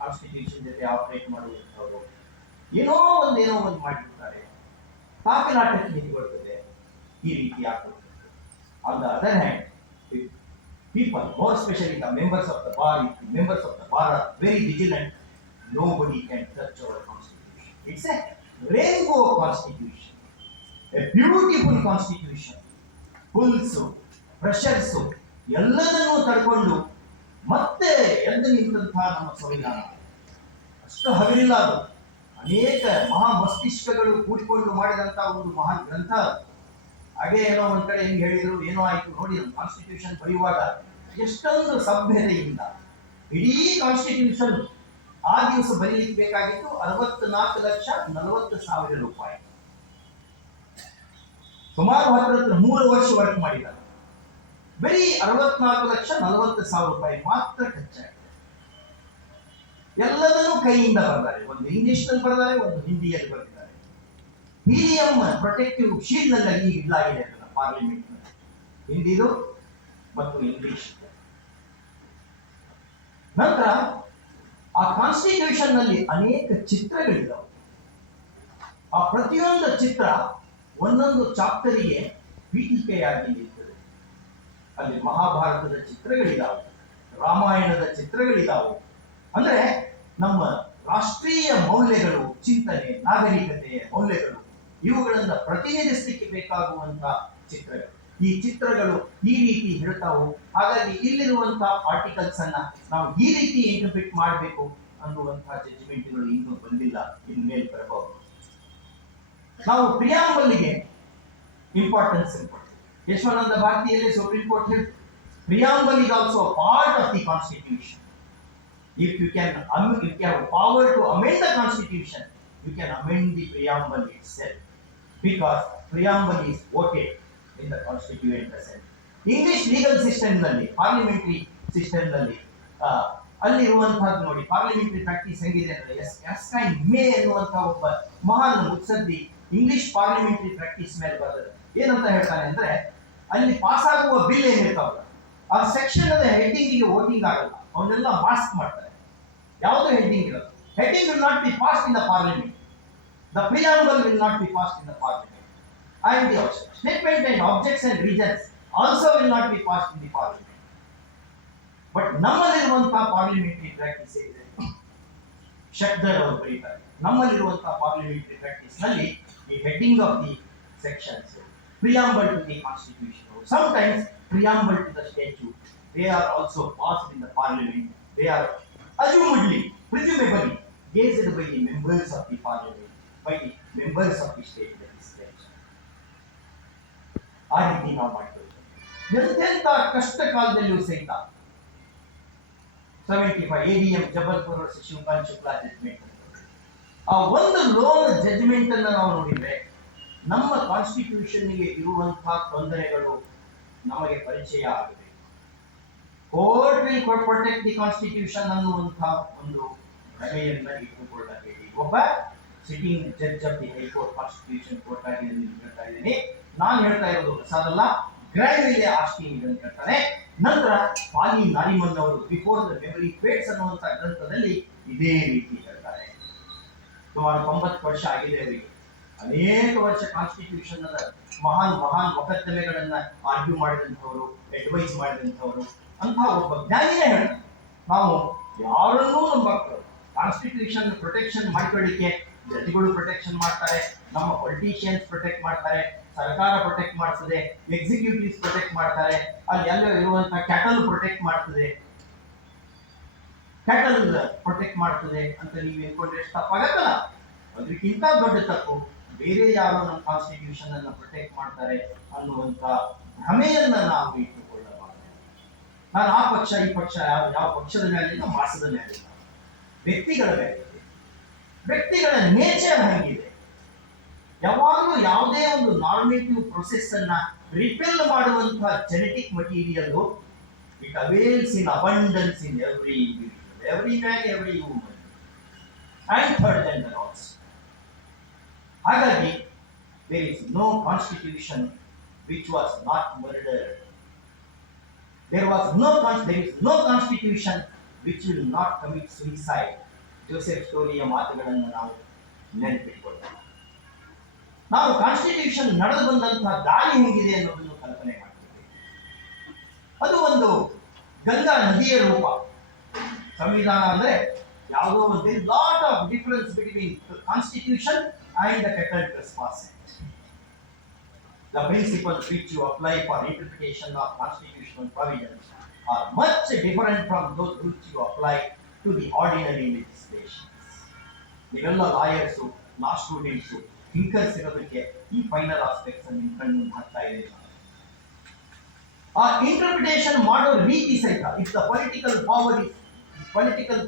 ಕಾನ್ಸ್ಟಿಟ್ಯೂಷನ್ ಜೊತೆ ಆಪರೇಟ್ ಮಾಡುವಂಥವ್ರು ಏನೋ ಒಂದು ಮಾಡಿಬಿಡ್ತಾರೆ. ತಾಕಲಾಟಕ್ಕೆ ನಿಂತುಕೊಳ್ತದೆ. ಈ ರೀತಿ ಆಗ್ತದೆ. On the other hand, people, more especially the members of the bar, if the members of the bar are very vigilant, nobody can touch our constitution. It's a rainbow constitution, a beautiful constitution. Pulls, pressures, ಎಲ್ಲದನ್ನೂ ತಡ್ಕೊಂಡು ಮತ್ತೆ ಎದ್ದು ನಿಂತಹ ನಮ್ಮ ಸಂವಿಧಾನ ಅಷ್ಟು ಹಗಲಿಲ್ಲ. ಅದು ಅನೇಕ ಮಹಾ ಮಸ್ತಿಷ್ಕಗಳು ಕೂಡಿಕೊಂಡು ಮಾಡಿದಂತಹ ಒಂದು ಮಹಾನ್ ಗ್ರಂಥ. ಹಾಗೆ ಏನೋ ಒಂದ್ ಕಡೆ ಹೆಂಗ್ ಹೇಳಿದ್ರು, ಏನೋ ಆಯ್ತು ನೋಡಿ. ನಮ್ಮ ಕಾನ್ಸ್ಟಿಟ್ಯೂಷನ್ ಬರೆಯುವಾಗ ಎಷ್ಟೊಂದು ಸಭ್ಯತೆಯಿಂದ ಇಡೀ ಕಾನ್ಸ್ಟಿಟ್ಯೂಷನ್ ಆ ದಿವಸ ಬರೀಲಿಕ್ಕೆ ಬೇಕಾಗಿತ್ತು 64,40,000 ರೂಪಾಯಿ. ಸುಮಾರು 3 ವರ್ಷ ವರ್ಕ್ ಮಾಡಿದ್ದಾರೆ. ಬರೀ 64,40,000 ರೂಪಾಯಿ ಮಾತ್ರ ಖರ್ಚಾಗಿದೆ. ಎಲ್ಲದನ್ನೂ ಕೈಯಿಂದ ಬರೆದಾರೆ. ಒಂದು ಇಂಗ್ಲಿಷ್ ನಲ್ಲಿ ಬರೆದಾರೆ, ಒಂದು ಹಿಂದಿಯಲ್ಲಿ ಬರೆದಿದ್ದಾರೆ. ಹೀಲಿಯಂ ಪ್ರೊಟೆಕ್ಟಿವ್ ಶೀಲ್ಡ್ ನಲ್ಲಿ ಇಡಲಾಗಿದೆ ಅದನ್ನ ಪಾರ್ಲಿಮೆಂಟ್ ನಲ್ಲಿ, ಹಿಂದಿದು ಮತ್ತು ಇಂಗ್ಲಿಷ್. ನಂತರ ಆ ಕಾನ್ಸ್ಟಿಟ್ಯೂಷನ್ ನಲ್ಲಿ ಅನೇಕ ಚಿತ್ರಗಳಿದ್ದಾವೆ. ಆ ಪ್ರತಿಯೊಂದು ಚಿತ್ರ ಒಂದೊಂದು ಚಾಪ್ಟರಿಗೆ ಪೀಠಿಕೆಯಾಗಿ ನಿಲ್ತದೆ. ಅಲ್ಲಿ ಮಹಾಭಾರತದ ಚಿತ್ರಗಳಿದಾವೆ, ರಾಮಾಯಣದ ಚಿತ್ರಗಳಿದಾವೆ. ಅಂದ್ರೆ ನಮ್ಮ ರಾಷ್ಟ್ರೀಯ ಮೌಲ್ಯಗಳು, ಚಿಂತನೆ, ನಾಗರಿಕತೆಯ ಮೌಲ್ಯಗಳು, ಇವುಗಳನ್ನ ಪ್ರತಿನಿಧಿಸಲಿಕ್ಕೆ ಬೇಕಾಗುವಂತಹ ಚಿತ್ರಗಳು. ಈ ಚಿತ್ರಗಳು ಈ ರೀತಿ ಹೇಳ್ತಾವು. ಹಾಗಾಗಿ ಇಲ್ಲಿರುವಂತಹ ಆರ್ಟಿಕಲ್ಸ್ ಅನ್ನ ನಾವು ಈ ರೀತಿ ಇಂಟರ್ಪ್ರಿಟ್ ಮಾಡಬೇಕು ಅನ್ನುವಂತಹ ಜಡ್ಜ್ಮೆಂಟ್ಗಳು ಇನ್ನೂ ಬಂದಿಲ್ಲ. ಇನ್ಮೇಲೆ ಬರಬಹುದು. ನಾವು ಪ್ರಿಯಾಂಬಲ್ಗೆ ಇಂಪಾರ್ಟೆನ್ಸ್ ಕೊಡ್ತೀವಿ. ಯಶವಂತ ಭಾರತಿಯಲ್ಲಿ ಸುಪ್ರೀಂ ಕೋರ್ಟ್ ಹೇಳ್ತು, preamble is also a part of the constitution. If you have power to amend the constitution, you can amend the preamble itself, because preamble is voted in the constituent assembly. English legal system ನಲ್ಲಿ, parliamentary system ನಲ್ಲಿ ಅಲ್ಲಿರುವಂತಹದ್ದು ನೋಡಿ, parliamentary practice ಹೆಂಗಿದೆ ಅಂದ್ರೆ, ಎಸ್ಕೈನ್ ಮೇ ಎನ್ನುವಂತಹ ಒಬ್ಬ ಮಹಾನ್ ಮುತ್ಸದ್ದಿ English parliamentary practice ಮೇಲೆ ಬರ್ತದೆ. ಏನಂತ ಹೇಳ್ತಾನೆ ಅಂದ್ರೆ, ಅಲ್ಲಿ ಪಾಸ್ ಆಗುವ ಬಿಲ್ ಏನಿರ್ತಾವಲ್ಲ, ಆ ಸೆಕ್ಷನ್ ಅದ ಹೆಡ್ಡಿಂಗ್ ವೋಟಿಂಗ್ ಆಗಲ್ಲ, ಅವನ್ನೆಲ್ಲ ಮಾಸ್ಕ್ ಮಾಡ್ತಾರೆ. ಯಾವುದು ಹೆಡ್ಡಿಂಗ್ ಇರೋದು, heading will not be passed in the parliament. The preamble will not be passed in the parliament. And the statement and objects and reasons also will not be passed in the parliament. But ನಮ್ಮಲ್ಲಿರುವಂತಹ parliamentary practice ಇದೆ. ಶಕ್ದರ್ ಅವರು ಬರೀತಾರೆ, ನಮ್ಮಲ್ಲಿರುವಂತಹ parliamentary practice ನಲ್ಲಿ ಈ heading of the sections, preamble to the constitution, sometimes preamble to the statute, they are also passed in the parliament. They are presumably gauged by the members of the parliament, by the members of the state legislature. ಆ ರೀತಿ ನಾವು ಮಾಡ್ತೇವೆ. ಎಂತೆಂತ ಕಷ್ಟ ಕಾಲದಲ್ಲಿಯೂ ಸಹಿತ 75 ADM Jabalpur versus Shivkant Shukla judgement, ಆ ಒಂದು ಲೋನ್ ಜಡ್ಜ್ಮೆಂಟ್ ಅನ್ನು ನಾವು ನೋಡಿದ್ರೆ ನಮ್ಮ ಕಾನ್ಸ್ಟಿಟ್ಯೂಷನ್ಗೆ ಇರುವಂತಹ ತೊಂದರೆಗಳು ನಮಗೆ ಪರಿಚಯ ಆಗಿದೆ. Court will protect the constitution ಅನ್ನುವಂತಹ ಒಂದು ಭ್ರಮೆಯನ್ನ ಇಟ್ಟುಕೊಳ್ಳಬೇಡಿ. ಒಬ್ಬ sitting judge of the high court, constitution court ಆಗಿ ಹೇಳ್ತಾ ಇದ್ದೀನಿ. ನಾನು ಹೇಳ್ತಾ ಇರೋದು ಹೊಸದಲ್ಲ, ಗ್ರ್ಯಾಂಡ್ವಿಲೆ ಆಸ್ಟಿನ್ ಇದನ್ನು ಹೇಳ್ತಾರೆ. ನಂತರ ಪಾಲಿ ನಾರಿಮನ್ ಅವರು ಬಿಫೋರ್ ದ ಮೆಮರಿ ಫೇಟ್ಸ್ ಅನ್ನುವಂಥ ಗ್ರಂಥದಲ್ಲಿ ಇದೇ ರೀತಿ ಹೇಳ್ತಾರೆ. ಸುಮಾರು 90 ವರ್ಷ ಆಗಿದೆ ಅವರಿಗೆ. ಅನೇಕ ವರ್ಷ ಕಾನ್ಸ್ಟಿಟ್ಯೂಷನ್ ಮಹಾನ್ ಮೊಕದ್ದಮೆಗಳನ್ನ ಆರ್ಗ್ಯೂ ಮಾಡಿದಂಥವರು, ಅಡ್ವೈಸ್ ಮಾಡಿದಂಥವರು, ಅಂತಹ ಒಬ್ಬ ಜ್ಞಾನಿನೇ ಹೇಳ್ತಾರೆ, ನಾವು ಯಾರನ್ನೂ ನಮ್ಮ ಕಾನ್ಸ್ಟಿಟ್ಯೂಷನ್ ಪ್ರೊಟೆಕ್ಷನ್ ಮಾಡಿಕೊಳ್ಳಿಕ್ಕೆ ಜಡ್ಜ್ಗಳು ಪ್ರೊಟೆಕ್ಷನ್ ಮಾಡ್ತಾರೆ, ನಮ್ಮ ಪೊಲಿಟಿಷಿಯನ್ಸ್ ಪ್ರೊಟೆಕ್ಟ್ ಮಾಡ್ತಾರೆ, ಸರ್ಕಾರ ಪ್ರೊಟೆಕ್ಟ್ ಮಾಡ್ತದೆ, ಎಕ್ಸಿಕ್ಯೂಟಿವ್ಸ್ ಪ್ರೊಟೆಕ್ಟ್ ಮಾಡ್ತಾರೆ, ಅಲ್ಲಿ ಎಲ್ಲ ಇರುವಂತಹ ಕ್ಯಾಟಲ್ ಪ್ರೊಟೆಕ್ಟ್ ಮಾಡ್ತದೆ, ಕ್ಯಾಟಲ್ ಪ್ರೊಟೆಕ್ಟ್ ಮಾಡ್ತದೆ ಅಂತ ನೀವು ಹೇಳ್ಕೊಂಡ್ರೆ ಎಷ್ಟು ತಪ್ಪಾಗತ್ತಲ್ಲ. ಅದಕ್ಕಿಂತ ದೊಡ್ಡ ತಪ್ಪು ಬೇರೆ ಯಾರೋ ನಮ್ಮ ಕಾನ್ಸ್ಟಿಟ್ಯೂಷನ್ ಅನ್ನು ಪ್ರೊಟೆಕ್ಟ್ ಮಾಡ್ತಾರೆ ಅನ್ನುವಂತ ಭ್ರಮೆಯನ್ನ ನಾವು ಇಟ್ಟುಕೊಳ್ಳಬಾರದು. ನಾನು ಆ ಪಕ್ಷ ಈ ಪಕ್ಷ ಯಾವ ಪಕ್ಷದ ಮೇಲಿಲ್ಲ, ಮಾಸದ ಮೇಲಿಲ್ಲ, ವ್ಯಕ್ತಿಗಳ ಮೇಲೆ. ವ್ಯಕ್ತಿಗಳ ನೇಚರ್ ಹಂಗಿದೆ. ಯಾವಾಗಲೂ ಯಾವುದೇ ಒಂದು ನಾರ್ಮೇಟಿವ್ ಪ್ರೊಸೆಸ್ ಅನ್ನ ರಿಪೆಲ್ ಮಾಡುವಂತಹ genetic material it avails in abundance in every individual, every man, every woman and third gender also. ಹಾಗಾಗಿ there is no constitution which was not murdered. There is no constitution which will not commit suicide. Joseph ಸ್ಟೋರಿಯ ಮಾತುಗಳನ್ನು ನಾವು ನೆನಪಿಟ್ಕೊಳ್ತೇವೆ. ನಾವು constitution ನಡೆದು ಬಂದಂತಹ ದಾರಿ ಹೇಗಿದೆ ಅನ್ನೋದನ್ನು ಕಲ್ಪನೆ ಮಾಡ್ತೀವಿ. ಅದು ಒಂದು ಗಂಗಾ ನದಿಯ ರೂಪ. ಸಂವಿಧಾನ ಅಂದ್ರೆ ಯಾವುದೋ ಒಂದು lot of difference between constitution and the Cattle Trespass Act. The principles which you apply for interpretation of constitutional provisions are much different from those which you apply to the ordinary legislations. ನೀವೆಲ್ಲ lawyers, ಲಾ students, thinkers ಇರೋದಕ್ಕೆ ಈ final aspects ಅನ್ನು ಕಣ್ಣು ಹಾಕ್ತಾ ಇದೆ. ಆ interpretation ಮಾಡೋ ರೀತಿ ಸಹಿತ, if the political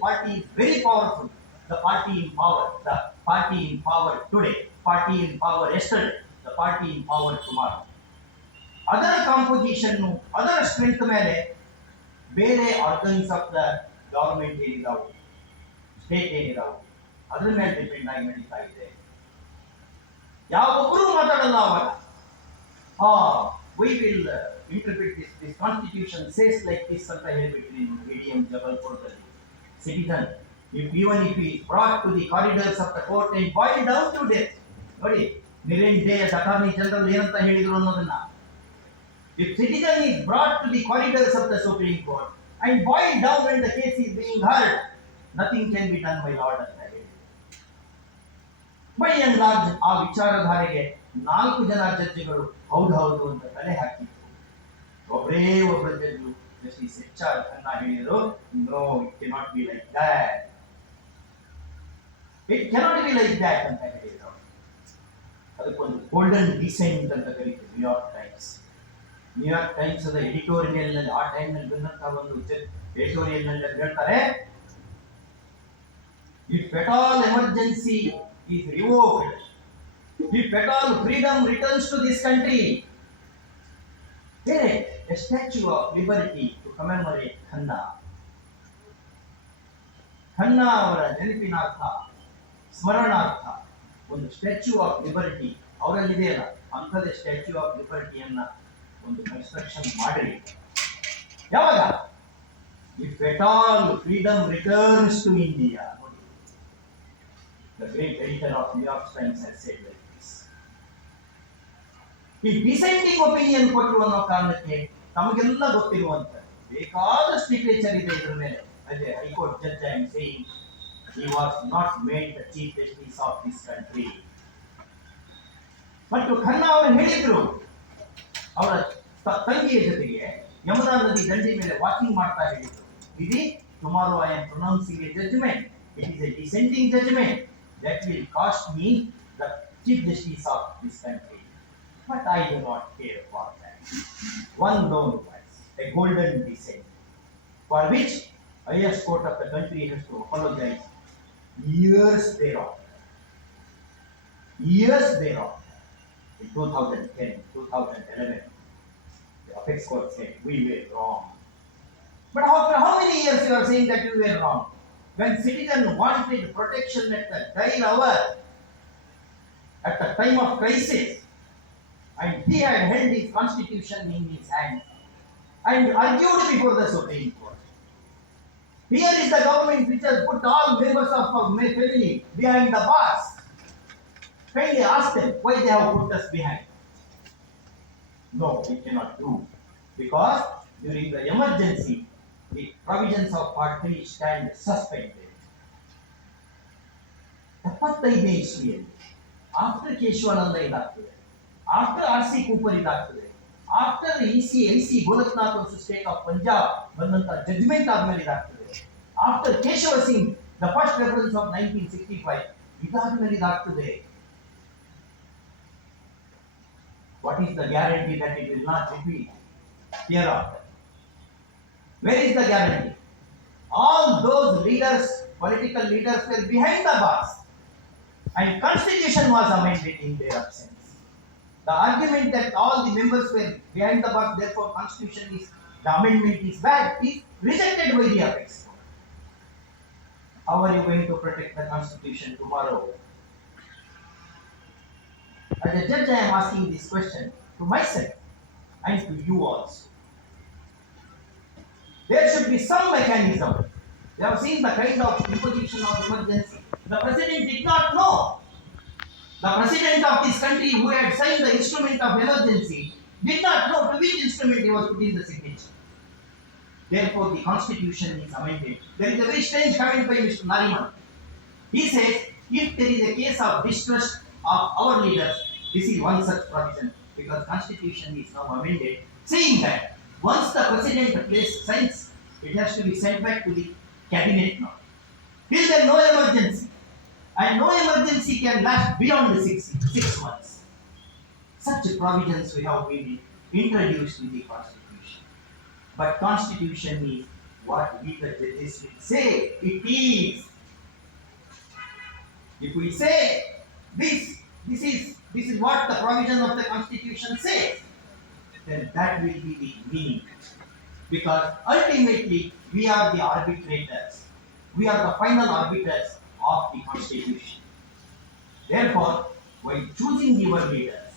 party is very powerful, the party in power today, party in power yesterday, the party in power tomorrow. ಅದರ ಕಾಂಪೋಸಿಷನ್, ಅದರ ಸ್ಟ್ರೆಂತ್ ಮೇಲೆ ಬೇರೆ ಆರ್ಗನ್ಸ್ ಆಫ್ ದ ಗವರ್ಮೆಂಟ್ ಏನಿದಾವು, ಸ್ಟೇಟ್ ಏನಿದಾವು, ಅದ್ರ ಮೇಲೆ ಡಿಪೆಂಡ್ ಆಗಿ ನಡೀತಾ ಇದೆ. ಯಾವೊಬ್ಬರು ಮಾತಾಡಲ್ಲ ಅವಾಗ. we will interpret this constitution says like this ಅಂತ ಹೇಳಿಬಿಟ್ರಿ ADM ಜಬಲ್ಪುರದಲ್ಲಿ. Citizen, even if he is brought to the corridors of the court and boiled down to death, ನೋಡಿ ನಿರೇನ್ ಡೇ ಅಟಾರ್ನಿ ಜನರಲ್ ಏನಂತ ಹೇಳಿದ್ರು ಅನ್ನೋದನ್ನ. If citizen is brought to the corridors of the Supreme Court and boiled down when the case is being heard, nothing can be done by Lord ಅಂತ ಹೇಳಿ. By and large ಆ ವಿಚಾರಧಾರೆಗೆ 4 ಜನ ಜಡ್ಜಿಗಳು ಹೌದು ಅಂತ ತಲೆ ಹಾಕಿದ್ರು. ಒಬ್ಬರೇ ಒಬ್ಬರ ಜಡ್ಜು ಜಸ್ಟಿಸ್ HR ಖನ್ನಾ ಹೇಳಿದರು, no it cannot be like that, it cannot be like that ಅಂತ ಹೇಳಿದ್ರು. ಅದಕ್ಕೊಂದು ಗೋಲ್ಡನ್ ಡಿಸೆಂಟ್ ಅಂತ ಕರೀತೀವಿ. ನ್ಯೂಯಾರ್ಕ್ ಟೈಮ್ಸ್ ಅದ ಎಡಿಟೋರಿಯಲ್ ನಲ್ಲಿ ಆ ಟೈಮ್ ನಲ್ಲಿ ಬಂದಂತಹ ಒಂದು ಎಡಿಟೋರಿಯಲ್ ನಲ್ಲಿ ಹೇಳ್ತಾರೆ, if at all emergency is revoked, if at all freedom returns to this country, erect a statue of liberty to commemorate Khanna. Khanna ಅವರ ನೆನಪಿನಾರ್ಥ, ಸ್ಮರಣಾರ್ಥ ಒಂದು ಸ್ಟ್ಯಾಚ್ಯೂ ಆಫ್ ಲಿಬರ್ಟಿ ಅವರಲ್ಲಿದೆಯಲ್ಲ, ಅಂಥದ್ದೇ ಸ್ಟ್ಯಾಚ್ಯೂ ಆಫ್ ಲಿಬರ್ಟಿಯನ್ನ ಒಂದು ಕನ್ಸ್ಟ್ರಕ್ಷನ್ ಮಾಡಿ. ಯಾವಾಗ? If at all freedom returns to India. The great editor of New York Times has said like this. ಈ descending opinion ಕೊಟ್ಟರು ಅನ್ನೋ ಕಾರಣಕ್ಕೆ ತಮಗೆಲ್ಲ ಗೊತ್ತಿರುವಂತ ಬೇಕಾದಷ್ಟು ಲಿಟರೇಚರ್ ಇದೆ ಇದರ ಮೇಲೆ. ಅದೇ high court judge I am saying he was not made the chief justice of this country. ಮತ್ತು ಖನ್ನಾ ಅವರು ಹೇಳಿದ್ರು, ಅವರ ತಂಗಿಯ ಜೊತೆಗೆ ಯಮುನಾ ನದಿ ದಂಡಿ ಮೇಲೆ ವಾಕಿಂಗ್ ಮಾಡ್ತಾ ಹೇಳಿದ್ರು, ಇದು tomorrow I am pronouncing a judgment, it is a dissenting judgment that will cost me the chief justice of this country, but I do not care for that. One lone voice, a golden dissent, for which highest court of the country has to apologize years thereafter. In 2010, 2011, the apex court said we were wrong. But after how many years you are saying that you were wrong? When citizen wanted protection at the dire hour, at the time of crisis, and he had held his constitution in his hand and argued before the Supreme Court. Here is the government which has put all members of my family behind the bars. Kindly ask them why they have put us behind. No, we cannot do, because during the emergency, the provisions of Part 3 stand suspended. 75ನೇ ಇಸ್ವಿಯಲ್ಲಿ after Keshavananda ಇದಾಗ್ತದೆ, after R C Cooper ಇದಾಗ್ತದೆ, after L C Golaknath versus state of Punjab ಬಂದಂತ judgment ಆದ್ಮೇಲೆ ಇದಾಗ್ತದೆ, after Keshava Singh the first reference of 1965 ಇದಾದ್ಮೇಲೆ ಇದಾಗ್ತದೆ. What is the guarantee that it will not repeat hereafter? Where is the guarantee? All those leaders, political leaders, were behind the bars, and constitution was amended in their absence. The argument that all the members were behind the bars, therefore constitution is, the amendment is bad, is rejected by the apex court. How are you going to protect the constitution tomorrow? As a judge, I am asking this question to myself and to you also. There should be some mechanism. We have seen the kind of imposition of emergency. The president did not know. The president of this country who had signed the instrument of emergency did not know to which instrument he was putting the signature. Therefore, the constitution is amended. There is a very strange comment by Mr. Nariman. He says, if there is a case of distrust of our leaders, this is one such provision, because constitution is now amended, saying that once the president signs, it has to be sent back to the cabinet now. Till then, no emergency. And no emergency can last beyond the 6 months. Such provisions we have been introduced in the constitution. But constitution is what we the judges will say it is. If we say this is what the provision of the constitution says, then that will be the meaning. Because ultimately we are the arbitrators. We are the final arbiters of the constitution. Therefore, while choosing your leaders,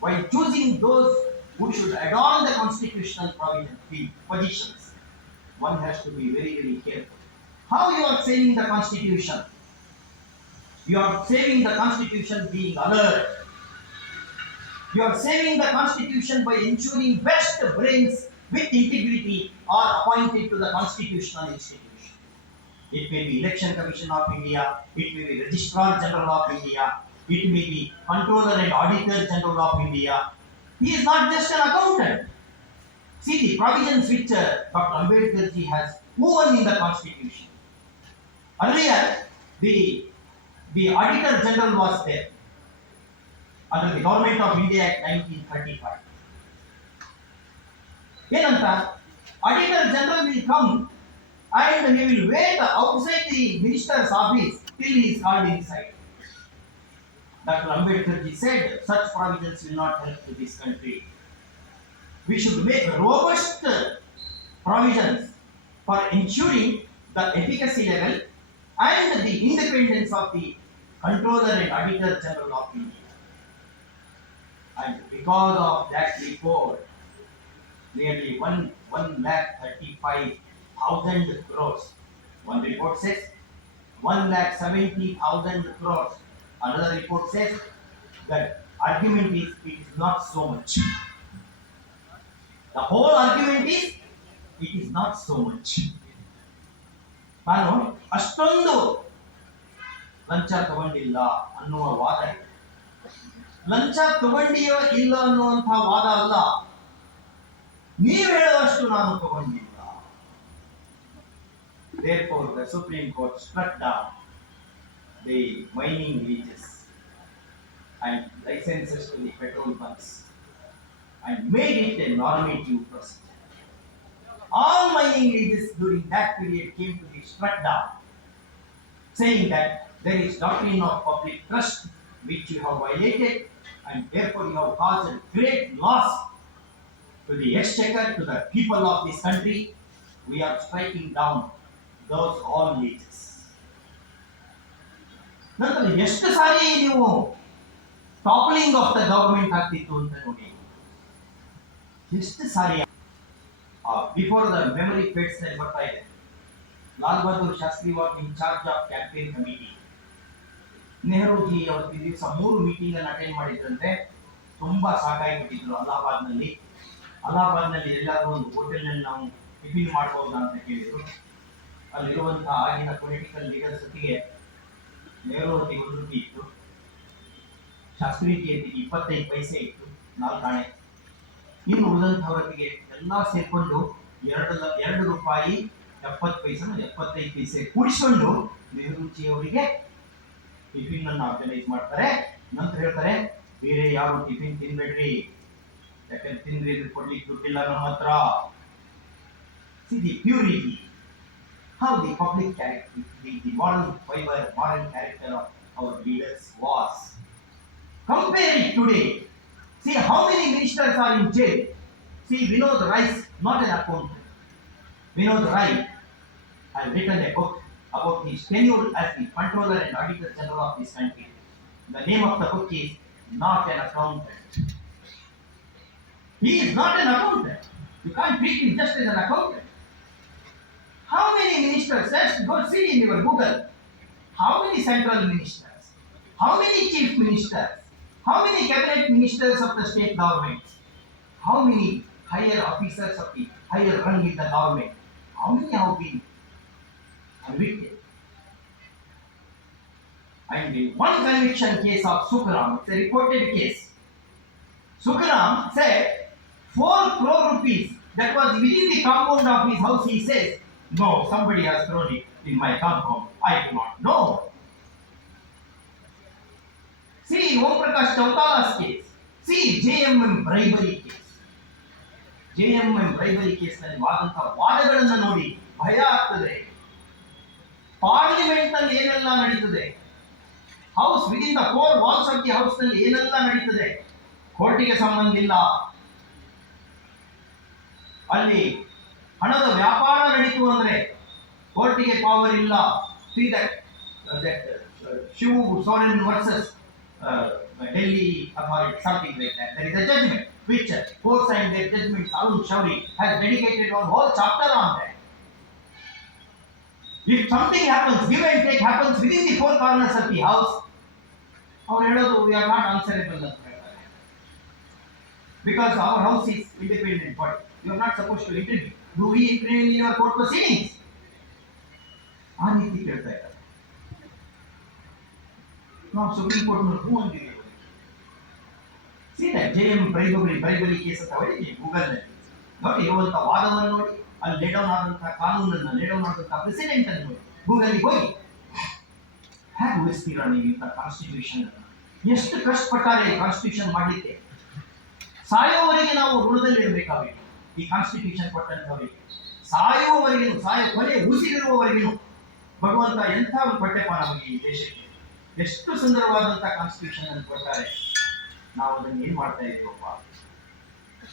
while choosing those who should adorn the constitutional positions, one has to be very, very careful. How you are saving the constitution? You are saving the constitution being alert. You are saving the constitution by ensuring best brains with integrity are appointed to the constitutional institution. It may be Election Commission of India, it may be Registrar General of India, it may be Controller and Auditor General of India. He is not just an accountant. See the provisions which Dr. Ambedkar ji has woven in the constitution. Earlier, the Auditor General was there under the Government of India Act 1935. Yenanta, Auditor General will come and he will wait outside the minister's office till he is called inside. Dr. Ambedkar ji said such provisions will not help to this country. We should make robust provisions for ensuring the efficacy level and the independence of the Controller and Auditor General of India. And because of that report, nearly 1,35,000 crores. One report says 1,70,000 crores. Another report says that argument is it is not so much. The whole argument is it is not so much. ನಾನು ಅಷ್ಟೊಂದು ಲಂಚ ತಗೊಂಡಿಲ್ಲ ಅನ್ನುವ ವಾದ ಇದೆ. ಲಂಚ ತಗೊಂಡಿಯೋ ಇಲ್ಲ ಅನ್ನುವಂತಹ ವಾದ ಅಲ್ಲ, ನೀವು ಹೇಳುವಷ್ಟು ನಾನು ತಗೊಂಡಿಲ್ಲ. Therefore, the Supreme Court struck down the mining leases and licenses to the petrol bunks and made it a normative procedure. All mining leases during that period came to be struck down, saying that there is doctrine of public trust which you have violated, and therefore you have caused great loss to the exchequer, to the people of this country. We are striking down those all leases. ನಂತರ ಎಷ್ಟು ಸಾರಿ ನೀವು ಟಾಪಲಿಂಗ್ of the government ಆಗ್ತಿತ್ತು ಅಂತ ನೋಡಿ, ಎಷ್ಟು ಸಾರಿ. Before the memory fades ಬರ್ತಾ ಇದೆ, Lal Bahadur Shastri was in charge of campaign committee. Nehruji ಅವತ್ತು ದಿವಸ 3 ಮೀಟಿಂಗ್ ಅನ್ನು ಅಟೆಂಡ್ ಮಾಡಿದ್ರಂತೆ. ತುಂಬಾ ಸಾಕಾಗಿಬಿಟ್ಟಿದ್ರು ಅಲಹಾಬಾದ್ನಲ್ಲಿ. ಎಲ್ಲಾದ್ರೂ ಒಂದು ಹೋಟೆಲ್ನಲ್ಲಿ ನಾವು ಟಿಫಿನ್ ಮಾಡಬಹುದಾ ಅಂತ ಕೇಳಿದ್ರು. ಅಲ್ಲಿರುವಂತಹ ಆಗಿನ ಪೊಲಿಟಿಕಲ್ ಲೀಡರ್ಸ್ ಒಟ್ಟಿಗೆ ನೇರೂವರೆಗೆ 1 ರೂಪಾಯಿ ಇತ್ತು, ಶಾಸ್ತ್ರೀ ಕೇತಿಗೆ 25 ಪೈಸೆ ಇತ್ತು 4 ಆಣೆ. ಇನ್ನು ಉಳಿದಂಥವರಿಗೆ ಎಲ್ಲ ಸೇರ್ಕೊಂಡು 2 ರೂಪಾಯಿ 70 ಪೈಸೆ 75 ಪೈಸೆ ಕೂಡಿಸ್ಕೊಂಡು ನೆಹರೂಜಿಯವರಿಗೆ ಟಿಫಿನ್ ಅನ್ನು ಆರ್ಗನೈಸ್ ಮಾಡ್ತಾರೆ. ನಂತರ ಹೇಳ್ತಾರೆ ಬೇರೆ ಯಾರು ಟಿಫಿನ್ ತಿನ್ಬೇಡ್ರಿ, ಯಾಕಂದ್ರೆ ತಿಂದ್ರೆ ಕೊಡ್ಲಿಕ್ಕೆ ದುಡ್ಡಿಲ್ಲ ನಮ್ಮ ಹತ್ರ. See the purity, how the public character, the moral fiber, moral character of our leaders was. Compare it today. See how many ministers are in jail. See Vinod Rai, not an accountant. Vinod Rai has written a book about his tenure as the controller and auditor general of this country. The name of the book is Not an Accountant. He is not an accountant. You can't treat him just as an accountant. How many ministers? Just go see in your Google. How many central ministers? How many chief ministers? How many cabinet ministers of the state government? How many higher officers of the higher rung in the government? How many have been convicted? And in one conviction case of Sukaram, it's a reported case. Sukaram said 4 crore rupees that was within the compound of his house. He says, no, somebody has thrown it in my compound. I do not know. See Om Prakash Chautala's case. See JMM bribery case. JMM bribery case ನಲ್ಲಿ ವಾದಂತ ವಾದಗಳನ್ನು ನೋಡಿ ಭಯ ಆಗ್ತದೆ. Parliament ನಲ್ಲಿ ಏನೆಲ್ಲ ನಡೀತದೆ, house within the 4 walls of the house ನಲ್ಲಿ ಏನೆಲ್ಲ ನಡೀತದೆ, ಕೋರ್ಟಿಗೆ ಸಂಬಂಧ ಇಲ್ಲ. ಅಲ್ಲಿ ಹಣದ ವ್ಯಾಪಾರ ನಡೀತು ಅಂದ್ರೆ ಕೋರ್ಟಿಗೆ ಪವರ್ ಇಲ್ಲ. See that Shiv Soren versus Delhi authority, something like that. There is a judgment which court signed their judgments. Arun Shauri has dedicated one whole chapter on that. If something happens, give and take happens within the 4 corners of the house, ಅವರು ಹೇಳೋದು we are not answerable ಅಂತ ಹೇಳ್ತಾರೆ. Because our house is independent body. You are not supposed to intervene. Do we intervene in your court proceedings? ಆ ರೀತಿ ಕೇಳ್ತಾ ಇದ್ದಾರೆ. ನಾವು supreme court ನಲ್ಲಿ ಹೂ ಅಂದಿದ್ದೀವಿ. See that JM bribery case ಅಂತ ಹೊಡಿತೀವಿ ಗೂಗಲ್ ನಲ್ಲಿ ನೋಡಿ, ಇರುವಂತ ವಾದವನ್ನು ನೋಡಿ, ಅಲ್ಲಿ ಲೇ ಡೌನ್ ಆದಂತಹ ಕಾನೂನನ್ನು, ಲೇ ಡೌನ್ ಆದಂತಹ ಪ್ರೆಸಿಡೆಂಟ್ ಅನ್ನು ನೋಡಿ, ಗೂಗಲ್ ಹೋಗಿ ಹೇಗೆ ಉಳಿಸ್ತೀರಾ ನೀವು ಇಂಥ ಕಾನ್ಸ್ಟಿಟ್ಯೂಷನ್? ಎಷ್ಟು ಕಷ್ಟಪಟ್ಟಾರೆ ಕಾನ್ಸ್ಟಿಟ್ಯೂಷನ್ ಮಾಡಲಿಕ್ಕೆ. ಸಾಯೋವರೆಗೆ ನಾವು ಋಣದಲ್ಲಿ ಇರಬೇಕಾಗಿತ್ತು ಈ ಕಾನ್ಸ್ಟಿಟ್ಯೂಷನ್ ಕೊಟ್ಟಂತವರಿಗೆ. ಸಾಯುವವರೆಗೂ, ಕೊನೆ ಉಸಿರಿರುವವರೆಗೂ ಭಗವಂತ ಎಂಥ ಒಂದು ಕೊಟ್ಟೆಪ್ಪ ನಮಗೆ ಈ ದೇಶಕ್ಕೆ. ಎಷ್ಟು ಸುಂದರವಾದಂಥ ಕಾನ್ಸ್ಟಿಟ್ಯೂಷನ್ ಅನ್ನು ಕೊಡ್ತಾರೆ, ನಾವು ಅದನ್ನು ಏನ್ ಮಾಡ್ತಾ ಇದ್ದೀವಪ್ಪ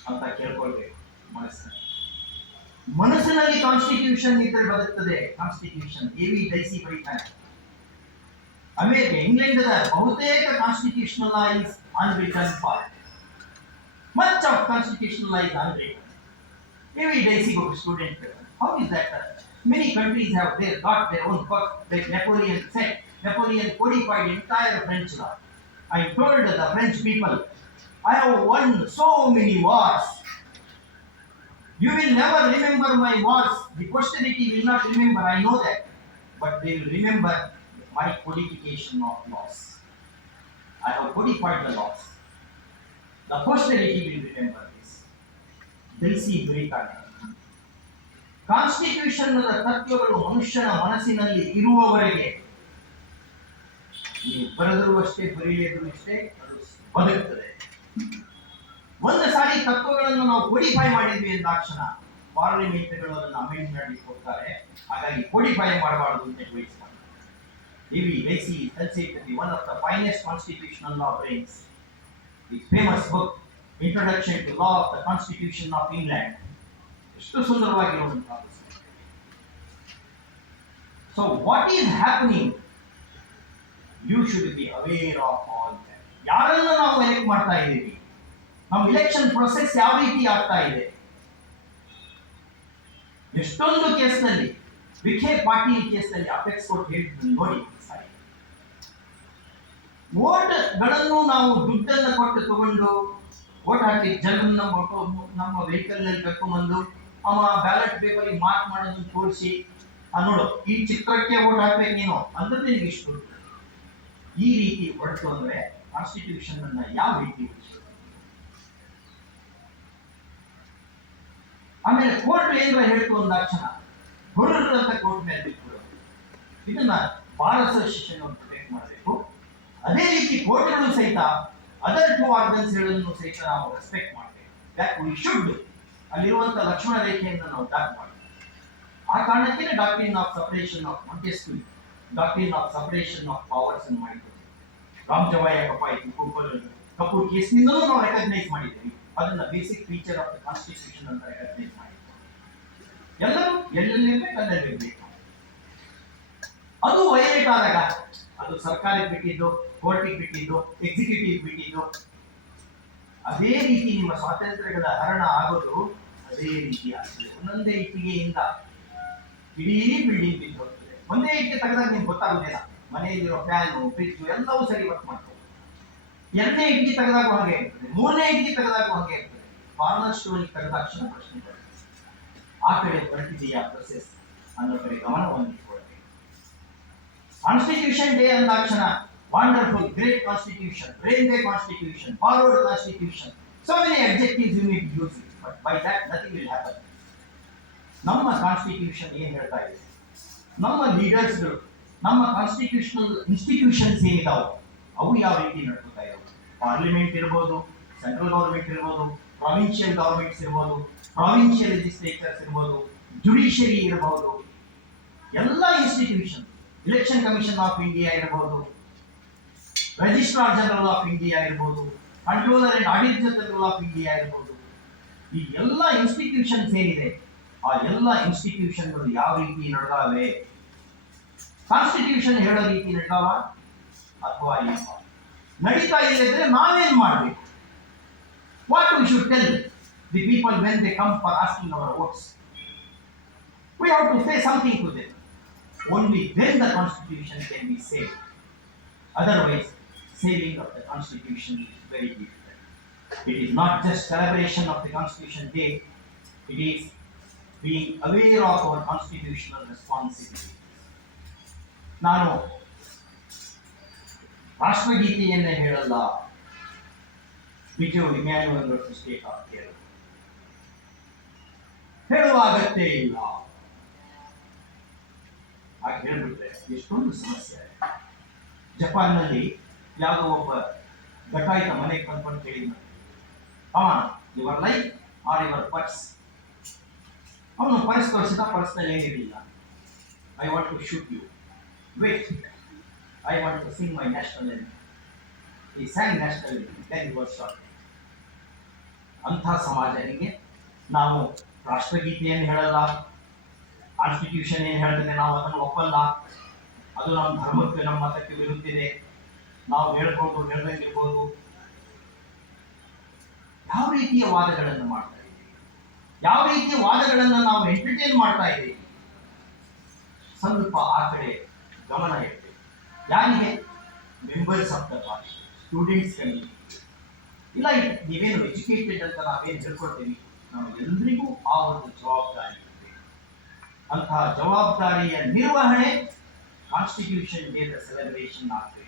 ಅಂತ ಕೇಳ್ಕೊಳ್ಬೇಕು ಮನಸ್ಸಿನಲ್ಲಿ. ಕಾನ್ಸ್ಟಿಟ್ಯೂಷನ್ ಇದ್ರೆ ಬದುಕ್ತದೆ. ಕಾನ್ಸ್ಟಿಟ್ಯೂಷನ್ ಎವಿ ಡೈಸಿ ಬರೀತಾನೆ. ಅಮೆರಿಕ, ಇಂಗ್ಲೆಂಡ್ ಬಹುತೇಕ constitutional law is unwritten part. Much of constitutional law is unwritten. A V Dicey ಒಬ್ಬ student, how is that? Many countries have got their own book, like Napoleon said. Napoleon codified entire French law. I told the French people, I have won so many wars. You will never remember my wars. The posterity will not remember, I know that. But they will remember my codification of laws. I have codified the laws. The posterity will remember this. They'll see Britannia. Constitution ತತ್ವಗಳು ಮನುಷ್ಯನ ಮನಸ್ಸಿನಲ್ಲಿ ಇರುವವರೆಗೆ ನೀವು ಬರೆದರೂ ಅಷ್ಟೇ, ಬರೆಯಲಿದ್ರು ಅಷ್ಟೇ, ಅದು ಬದುಕ್ತದೆ. ಒಂದು ಸಾರಿ ತತ್ವಗಳನ್ನು ನಾವು ಕೋಡಿಫೈ ಮಾಡಿದ್ವಿ ಎಂದಾಕ್ಷಣ ಪಾರ್ಲಿಮೆಂಟ್ಗಳು ಅದನ್ನು ಅಮೆಂಡ್ ಮಾಡಿ ಕೊಡ್ತಾರೆ. ಹಾಗಾಗಿ ಕೋಡಿಫೈ ಮಾಡಬಾರದು ಅಂತ ತಿಳಿಸ್ತಾರೆ. D V. Dicey considered one of the finest constitutional law brains. The famous book introduction to law of the constitution of England ಎಷ್ಟು ಸುಂದರವಾಗಿರುವಂತಹ. So what is happening, you should be aware of all that. ಯಾರನ್ನು ನಾವು elect ಮಾಡ್ತಾ ಇದ್ದೀವಿ, ನಮ್ಮ election process ಯಾವ ರೀತಿ ಆಗ್ತಾ ಇದೆ. ಎಷ್ಟೊಂದು ಕೇಸ್ನಲ್ಲಿ, ವಿಖೆ ಪಾಟೀಲ್ ಕೇಸ್ನಲ್ಲಿ ಅಪೆಕ್ಸ್ ಕೋರ್ಟ್ ಹೇಳಿದ್ದು ನೋಡಿ, ವೋಟ್ಗಳನ್ನು ನಾವು ದುಡ್ಡನ್ನು ಕೊಟ್ಟು ತಗೊಂಡು ವೋಟ್ ಹಾಕ್ಲಿಕ್ಕೆ ಜನರನ್ನ ನಮ್ಮ ವೆಹಿಕಲ್ ನಲ್ಲಿ ಕರ್ಕೊಂಡ್ಬಂದು ಅವ ಬ್ಯಾಲೆಟ್ ಪೇಪರ್ ಮಾರ್ಕ್ ಮಾಡೋದನ್ನ ತೋರಿಸಿ, ನೋಡು ಈ ಚಿತ್ರಕ್ಕೆ ವೋಟ್ ಹಾಕ್ಬೇಕು ನೀನು ಅಂದ್ರೆ ನಿನಗೆ ಇಷ್ಟು. ಈ ರೀತಿ ಹೊರತು ಅಂದ್ರೆ ಕಾನ್ಸ್ಟಿಟ್ಯೂಷನ್ ಅನ್ನ ಯಾವ ರೀತಿ ಉಳಿಸೋದು? ಆಮೇಲೆ ಕೋರ್ಟ್ ಏನಾರ ಹೇಳ್ತು ಅಂದಾಕ್ಷಣ ಹೊರದಂತ ಕೋರ್ಟ್ ಮೇಲೆ ಬಿಟ್ಬಿಡೋದು. ಇದನ್ನ ಬಾರ್ ಅಸೋಸಿಯೇಷನ್ ಅವರು ಪ್ರೊಟೆಕ್ಟ್ ಮಾಡಬೇಕು. ಅದೇ ರೀತಿ ಕೋರ್ಟ್ಗಳು ಸಹಿತ ಅದರ್ ಟು ಆರ್ಗನ್ಸ್ ಗಳನ್ನು ಸಹಿತ ನಾವು ರೆಸ್ಪೆಕ್ಟ್ ಮಾಡಬೇಕು. ಯಾಕೆ ವಿ ಶುಡ್ ಅಲ್ಲಿರುವಂತ ಲಕ್ಷ್ಮಣ ರೇಖೆಯನ್ನು ನಾವು ದಾಟ್ ಮಾಡಬೇಕು. ಆ ಕಾರಣಕ್ಕೆ doctrine of separation of Montesquieu, doctrine of separation of powers ಅನ್ನು ಮಾಡಿದ್ರು. ರಾಮಜವಾಯ ಕಪೂರ್ ಕೇಸ್ನಿಂದಲೂ ನಾವು ರೆಕಗ್ನೈಸ್ ಮಾಡಿದ್ದೀವಿ. ಅದನ್ನ basic feature of the constitution ಅಂತ ರೆಕಗ್ನೈಸ್ ಮಾಡಿದ್ದೀವಿ. ಎಲ್ಲರೂ ಎಲ್ಲೆಲ್ಲಿರ್ಬೇಕು ಅಲ್ಲಲ್ಲಿರ್ಬೇಕು. ಅದು ವೈಲೇಟ್ ಆದಾಗ ಅದು ಸರ್ಕಾರಕ್ಕೆ ಬಿಟ್ಟಿದ್ದು, ಕೋರ್ಟಿಗೆ ಬಿಟ್ಟಿದ್ದು, ಎಕ್ಸಿಕ್ಯೂಟಿವ್ ಬಿಟ್ಟಿದ್ದು. ಅದೇ ರೀತಿ ನಿಮ್ಮ ಸ್ವಾತಂತ್ರ್ಯಗಳ ಹರಣ ಆಗೋದು ಅದೇ ರೀತಿ ಆಗ್ತದೆ. ಒಂದೊಂದೇ ಇಟ್ಟಿಗೆಯಿಂದ ಇಡೀ ಬಿಲ್ಡಿಂಗ್ ಬಿದ್ದು ಹೋಗ್ತದೆ. ಒಂದೇ ಇಟ್ಟಿಗೆ ತೆಗೆದಾಗ ನಿಮ್ಗೆ ಗೊತ್ತಾಗುದಿಲ್ಲ. ಮನೆಯಲ್ಲಿರೋ ಫ್ಯಾನು, ಫ್ರಿಜ್ ಎಲ್ಲವೂ ಸರಿ ವರ್ಕ್ ಮಾಡ್ತವೆ. ಎರಡನೇ ಇಟ್ಟಿಗೆ ತೆಗೆದಾಗ ಹಾಗೆ ಇರ್ತದೆ, ಮೂರನೇ ಇಟ್ಟಿಗೆ ತೆಗೆದಾಗ ಹಾಗೆ ಇರ್ತದೆ. ಫಾರ್ನರ್ ತೆಗೆದಾಕ್ಷಣ ಪ್ರಶ್ನೆ ಬರ್ತದೆ. ಆ ಕಡೆ ಬರ್ತಿದೆಯಾ ಪ್ರೊಸೆಸ್ ಅನ್ನೋ ಕಡೆ ಗಮನವನ್ನು ಇಟ್ಕೊಳ್ಬೇಕು. ಕಾನ್ಸ್ಟಿಟ್ಯೂಷನ್ ಡೇ ಅಂದಾಕ್ಷಣ wonderful, great constitution, railway constitution, forward constitution, so many adjectives you need to use it, but by that nothing will happen. ನಮ್ಮ ಕಾನ್ಸ್ಟಿಟ್ಯೂಷನ್ ಏನ್ ಹೇಳ್ತಾ ಇದೆ, ನಮ್ಮ ಲೀಡರ್ಸ್ಗಳು, ನಮ್ಮ ಕಾನ್ಸ್ಟಿಟ್ಯೂಷನಲ್ ಇನ್ಸ್ಟಿಟ್ಯೂಷನ್ಸ್ ಏನಿದಾವೆ ಅವು ಯಾವ ರೀತಿ ನಡ್ಕೊತಾ ಇದಾವೆ? ಪಾರ್ಲಿಮೆಂಟ್ ಇರ್ಬೋದು, ಸೆಂಟ್ರಲ್ ಗವರ್ಮೆಂಟ್ ಇರ್ಬೋದು, ಪ್ರಾವಿನ್ಷಿಯಲ್ ಗವರ್ಮೆಂಟ್ಸ್ ಇರ್ಬೋದು, ಪ್ರಾವಿನ್ಷಿಯಲ್ ಲೆಜಿಸ್ಲೇಚರ್ಸ್ ಇರ್ಬೋದು, ಜುಡಿಷಿಯರಿ ಇರಬಹುದು, ಎಲ್ಲ institution, election commission of India ಇರಬಹುದು, ರಿಜಿಸ್ಟ್ರಾರ್ ಜನರಲ್ ಆಫ್ ಇಂಡಿಯಾ ಇರಬಹುದು, controller and auditor general of India ಇರಬಹುದು, ಈ ಎಲ್ಲ ಇನ್ಸ್ಟಿಟ್ಯೂಷನ್ಸ್ ಏನಿದೆ ಆ ಎಲ್ಲ ಇನ್ಸ್ಟಿಟ್ಯೂಷನ್ಗಳು ಯಾವ ರೀತಿ ನಡೆದಾವೆ? ಕಾನ್ಸ್ಟಿಟ್ಯೂಷನ್ ಹೇಳೋ ರೀತಿ ನಡೆದಾವ ಅಥವಾ ಇಲ್ಲ? ನಡೀತಾ ಇಲ್ಲದ್ರೆ ನಾವೇನ್ ಮಾಡಬೇಕು? What we should tell the people when they come for asking our votes? We have to say something to them. Only then the constitution can be saved. Otherwise, saving of the constitution is very difficult. It is not just celebration of the Constitution Day, it is being aware of our constitutional responsibility. ನಾನು ರಾಷ್ಟ್ರಗೀತೆಯನ್ನೇ ಹೇಳಲ್ಲ, Vijay Immanuel versus state of Kerala ಹೇಳುವ ಅಗತ್ಯ ಇಲ್ಲ. ಹಾಗೆ ಹೇಳ್ಬಿಟ್ರೆ ಎಷ್ಟೊಂದು ಸಮಸ್ಯೆ ಇದೆ. ಜಪಾನ್ನಲ್ಲಿ ಯಾವುದೋ ಒಬ್ಬ ಘಟಾಯಿತ ಮನೆಗೆ ಬಂದ್ಕೊಂಡು ಕೇಳಿದ, your life or your purse. ಅವನು ಪರ್ಸ್ ತೋರಿಸಿದ, ಪರ್ಸ್ನಲ್ಲಿ ಏನಿರಲಿಲ್ಲ. I want to shoot you, wait, I want to sing my national anthem. He sang national anthem, then he was shot. ಅಂಥ ಸಮಾಜ ಹಿಂಗೆ. ನಾವು ರಾಷ್ಟ್ರಗೀತೆಯನ್ನು ಹೇಳಲ್ಲ, ಕಾನ್ಸ್ಟಿಟ್ಯೂಷನ್ ಏನು ಹೇಳ್ತದೆ ನಾವು ಅದನ್ನು ಒಪ್ಪಲ್ಲ, ಅದು ನಮ್ಮ ಧರ್ಮಕ್ಕೆ, ನಮ್ಮ ಮತಕ್ಕೆ ವಿರುದ್ಧಿದೆ, ನಾವು ಹೇಳ್ಬೋದು, ಹೇಳ್ದಂಗಿರ್ಬೋದು. ಯಾವ ರೀತಿಯ ವಾದಗಳನ್ನು ಮಾಡ್ತಾ ಇದ್ದೀವಿ, ಯಾವ ರೀತಿಯ ವಾದಗಳನ್ನು ನಾವು ಎಂಟರ್ಟೈನ್ ಮಾಡ್ತಾ ಇದ್ದೀವಿ, ಸ್ವಲ್ಪ ಆ ಕಡೆ ಗಮನ ಇರ್ತದೆ. ಯಾರಿಗೆ? Members of the party, students community. ಇಲ್ಲ, ನೀವೇನು ಎಜುಕೇಟೆಡ್ ಅಂತ ನಾವೇನು ಹೇಳ್ಕೊಡ್ತೀವಿ, ನಾವು ಎಲ್ರಿಗೂ ಆ ಒಂದು ಜವಾಬ್ದಾರಿ ಇದೆ. ಅಂತಹ ಜವಾಬ್ದಾರಿಯ ನಿರ್ವಹಣೆ ಕಾನ್ಸ್ಟಿಟ್ಯೂಷನ್ ಡೇದ ಸೆಲೆಬ್ರೇಷನ್ ಆಗಬೇಕು.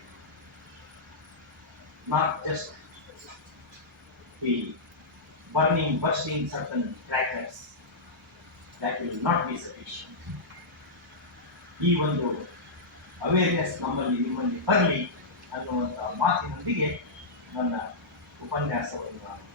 Not just the bursting certain crackers. That will not be sufficient. ಈ ಒಂದು ಅವೇರ್ನೆಸ್ ನಮ್ಮಲ್ಲಿ ನಿಮ್ಮಲ್ಲಿ ಬರಲಿ ಅನ್ನುವಂಥ ಮಾತಿನೊಂದಿಗೆ ನನ್ನ ಉಪನ್ಯಾಸವನ್ನು ನಾನು